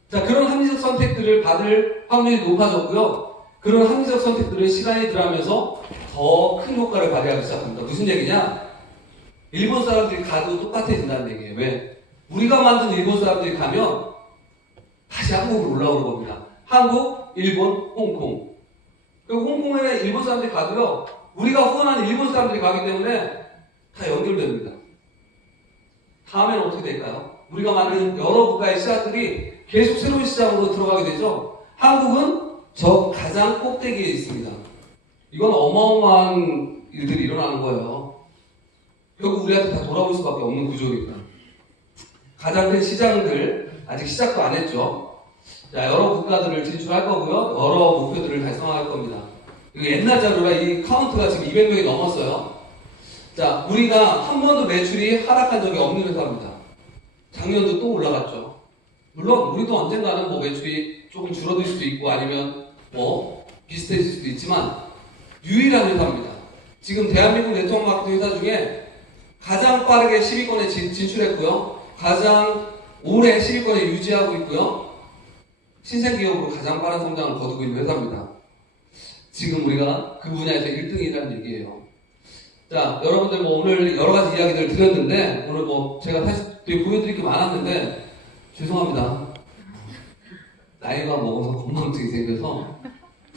자, 그런 합리적 선택들을 받을 확률이 높아졌고요. 그런 합리적 선택들은 시간이 들어가면서 더 큰 효과를 발휘하기 시작합니다. 무슨 얘기냐? 일본 사람들이 가도 똑같아진다는 얘기예요. 왜? 우리가 만든 일본 사람들이 가면 다시 한국으로 올라오는 겁니다. 한국, 일본, 홍콩. 그리고 홍콩에 일본 사람들이 가도요. 우리가 후원하는 일본 사람들이 가기 때문에 다 연결됩니다. 다음에는 어떻게 될까요? 우리가 만든 여러 국가의 시장들이 계속 새로운 시장으로 들어가게 되죠. 한국은 저 가장 꼭대기에 있습니다. 이건 어마어마한 일들이 일어나는 거예요. 결국 우리한테 다 돌아올 수밖에 없는 구조입니다. 가장 큰 시장들 아직 시작도 안 했죠. 자, 여러 국가들을 진출할 거고요. 여러 목표들을 달성할 겁니다. 이거 옛날 자료라 이 카운트가 지금 200명이 넘었어요. 자, 우리가 한 번도 매출이 하락한 적이 없는 회사입니다. 작년도 또 올라갔죠. 물론 우리도 언젠가는 뭐 매출이 조금 줄어들 수도 있고 아니면 뭐 비슷해질 수도 있지만 유일한 회사입니다. 지금 대한민국 네트워크 마케팅 회사 중에 가장 빠르게 10위권에 진출했고요. 가장 오래 10위권에 유지하고 있고요. 신생기업으로 가장 빠른 성장을 거두고 있는 회사입니다. 지금 우리가 그 분야에서 1등이라는 얘기예요. 자, 여러분들 뭐 오늘 여러 가지 이야기들을 드렸는데, 오늘 뭐 제가 사실 보여드릴 게 많았는데, 죄송합니다. 나이가 먹어서 건망증이 생겨서,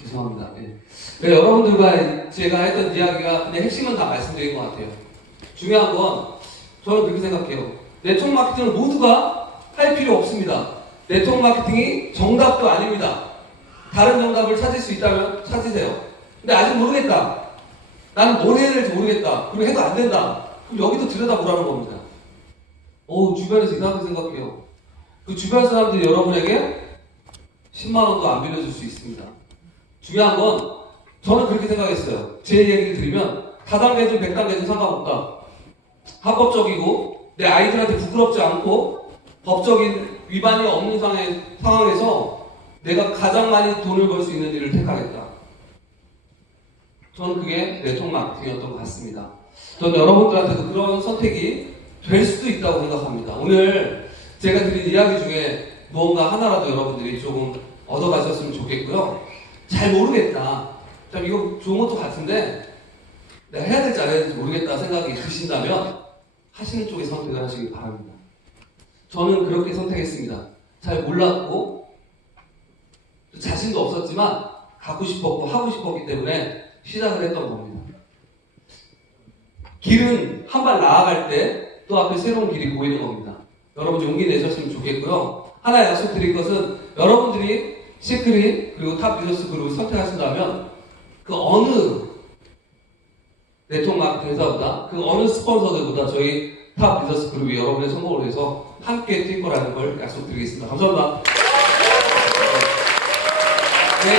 죄송합니다. 예. 그래서 여러분들과 제가 했던 이야기가 그냥 핵심은 다 말씀드린 것 같아요. 중요한 건, 저는 그렇게 생각해요. 네트워크 마케팅을 모두가 할 필요 없습니다. 네트워크 마케팅이 정답도 아닙니다. 다른 정답을 찾을 수 있다면 찾으세요. 근데 아직 모르겠다. 나는 뭘 해야 될지 모르겠다. 그럼 해도 안 된다. 그럼 여기도 들여다보라는 겁니다. 주변에서 이상하게 생각해요. 그 주변 사람들이 여러분에게 10만원도 안 빌려줄 수 있습니다. 중요한 건 저는 그렇게 생각했어요. 제 얘기를 들으면 다단계든 100단계든 상관없다. 합법적이고 내 아이들한테 부끄럽지 않고 법적인 위반이 없는 상황에서 내가 가장 많이 돈을 벌 수 있는 일을 택하겠다. 저는 그게 네트워크 마케팅이었던 것 같습니다. 저는 여러분들한테도 그런 선택이 될 수도 있다고 생각합니다. 오늘 제가 드린 이야기 중에 무언가 하나라도 여러분들이 조금 얻어가셨으면 좋겠고요. 잘 모르겠다. 참 이거 좋은 것도 같은데 내가 해야 될지 안 해야 될지 모르겠다 생각이 드신다면 하시는 쪽에 선택을 하시기 바랍니다. 저는 그렇게 선택했습니다. 잘 몰랐고 자신도 없었지만 갖고 싶었고 하고 싶었기 때문에 시작을 했던 겁니다. 길은 한 발 나아갈 때 또 앞에 새로운 길이 보이는 겁니다. 여러분 용기 내셨으면 좋겠고요. 하나 약속드릴 것은 여러분들이 시크릿 그리고 탑 비즈니스 그룹을 선택하신다면 그 어느 네트워크 마케팅 회사보다 그 어느 스폰서들보다 저희 탑 비즈니스 그룹이 여러분의 성공을 위해서 함께 뛸 거라는 걸 약속드리겠습니다. 감사합니다. 네.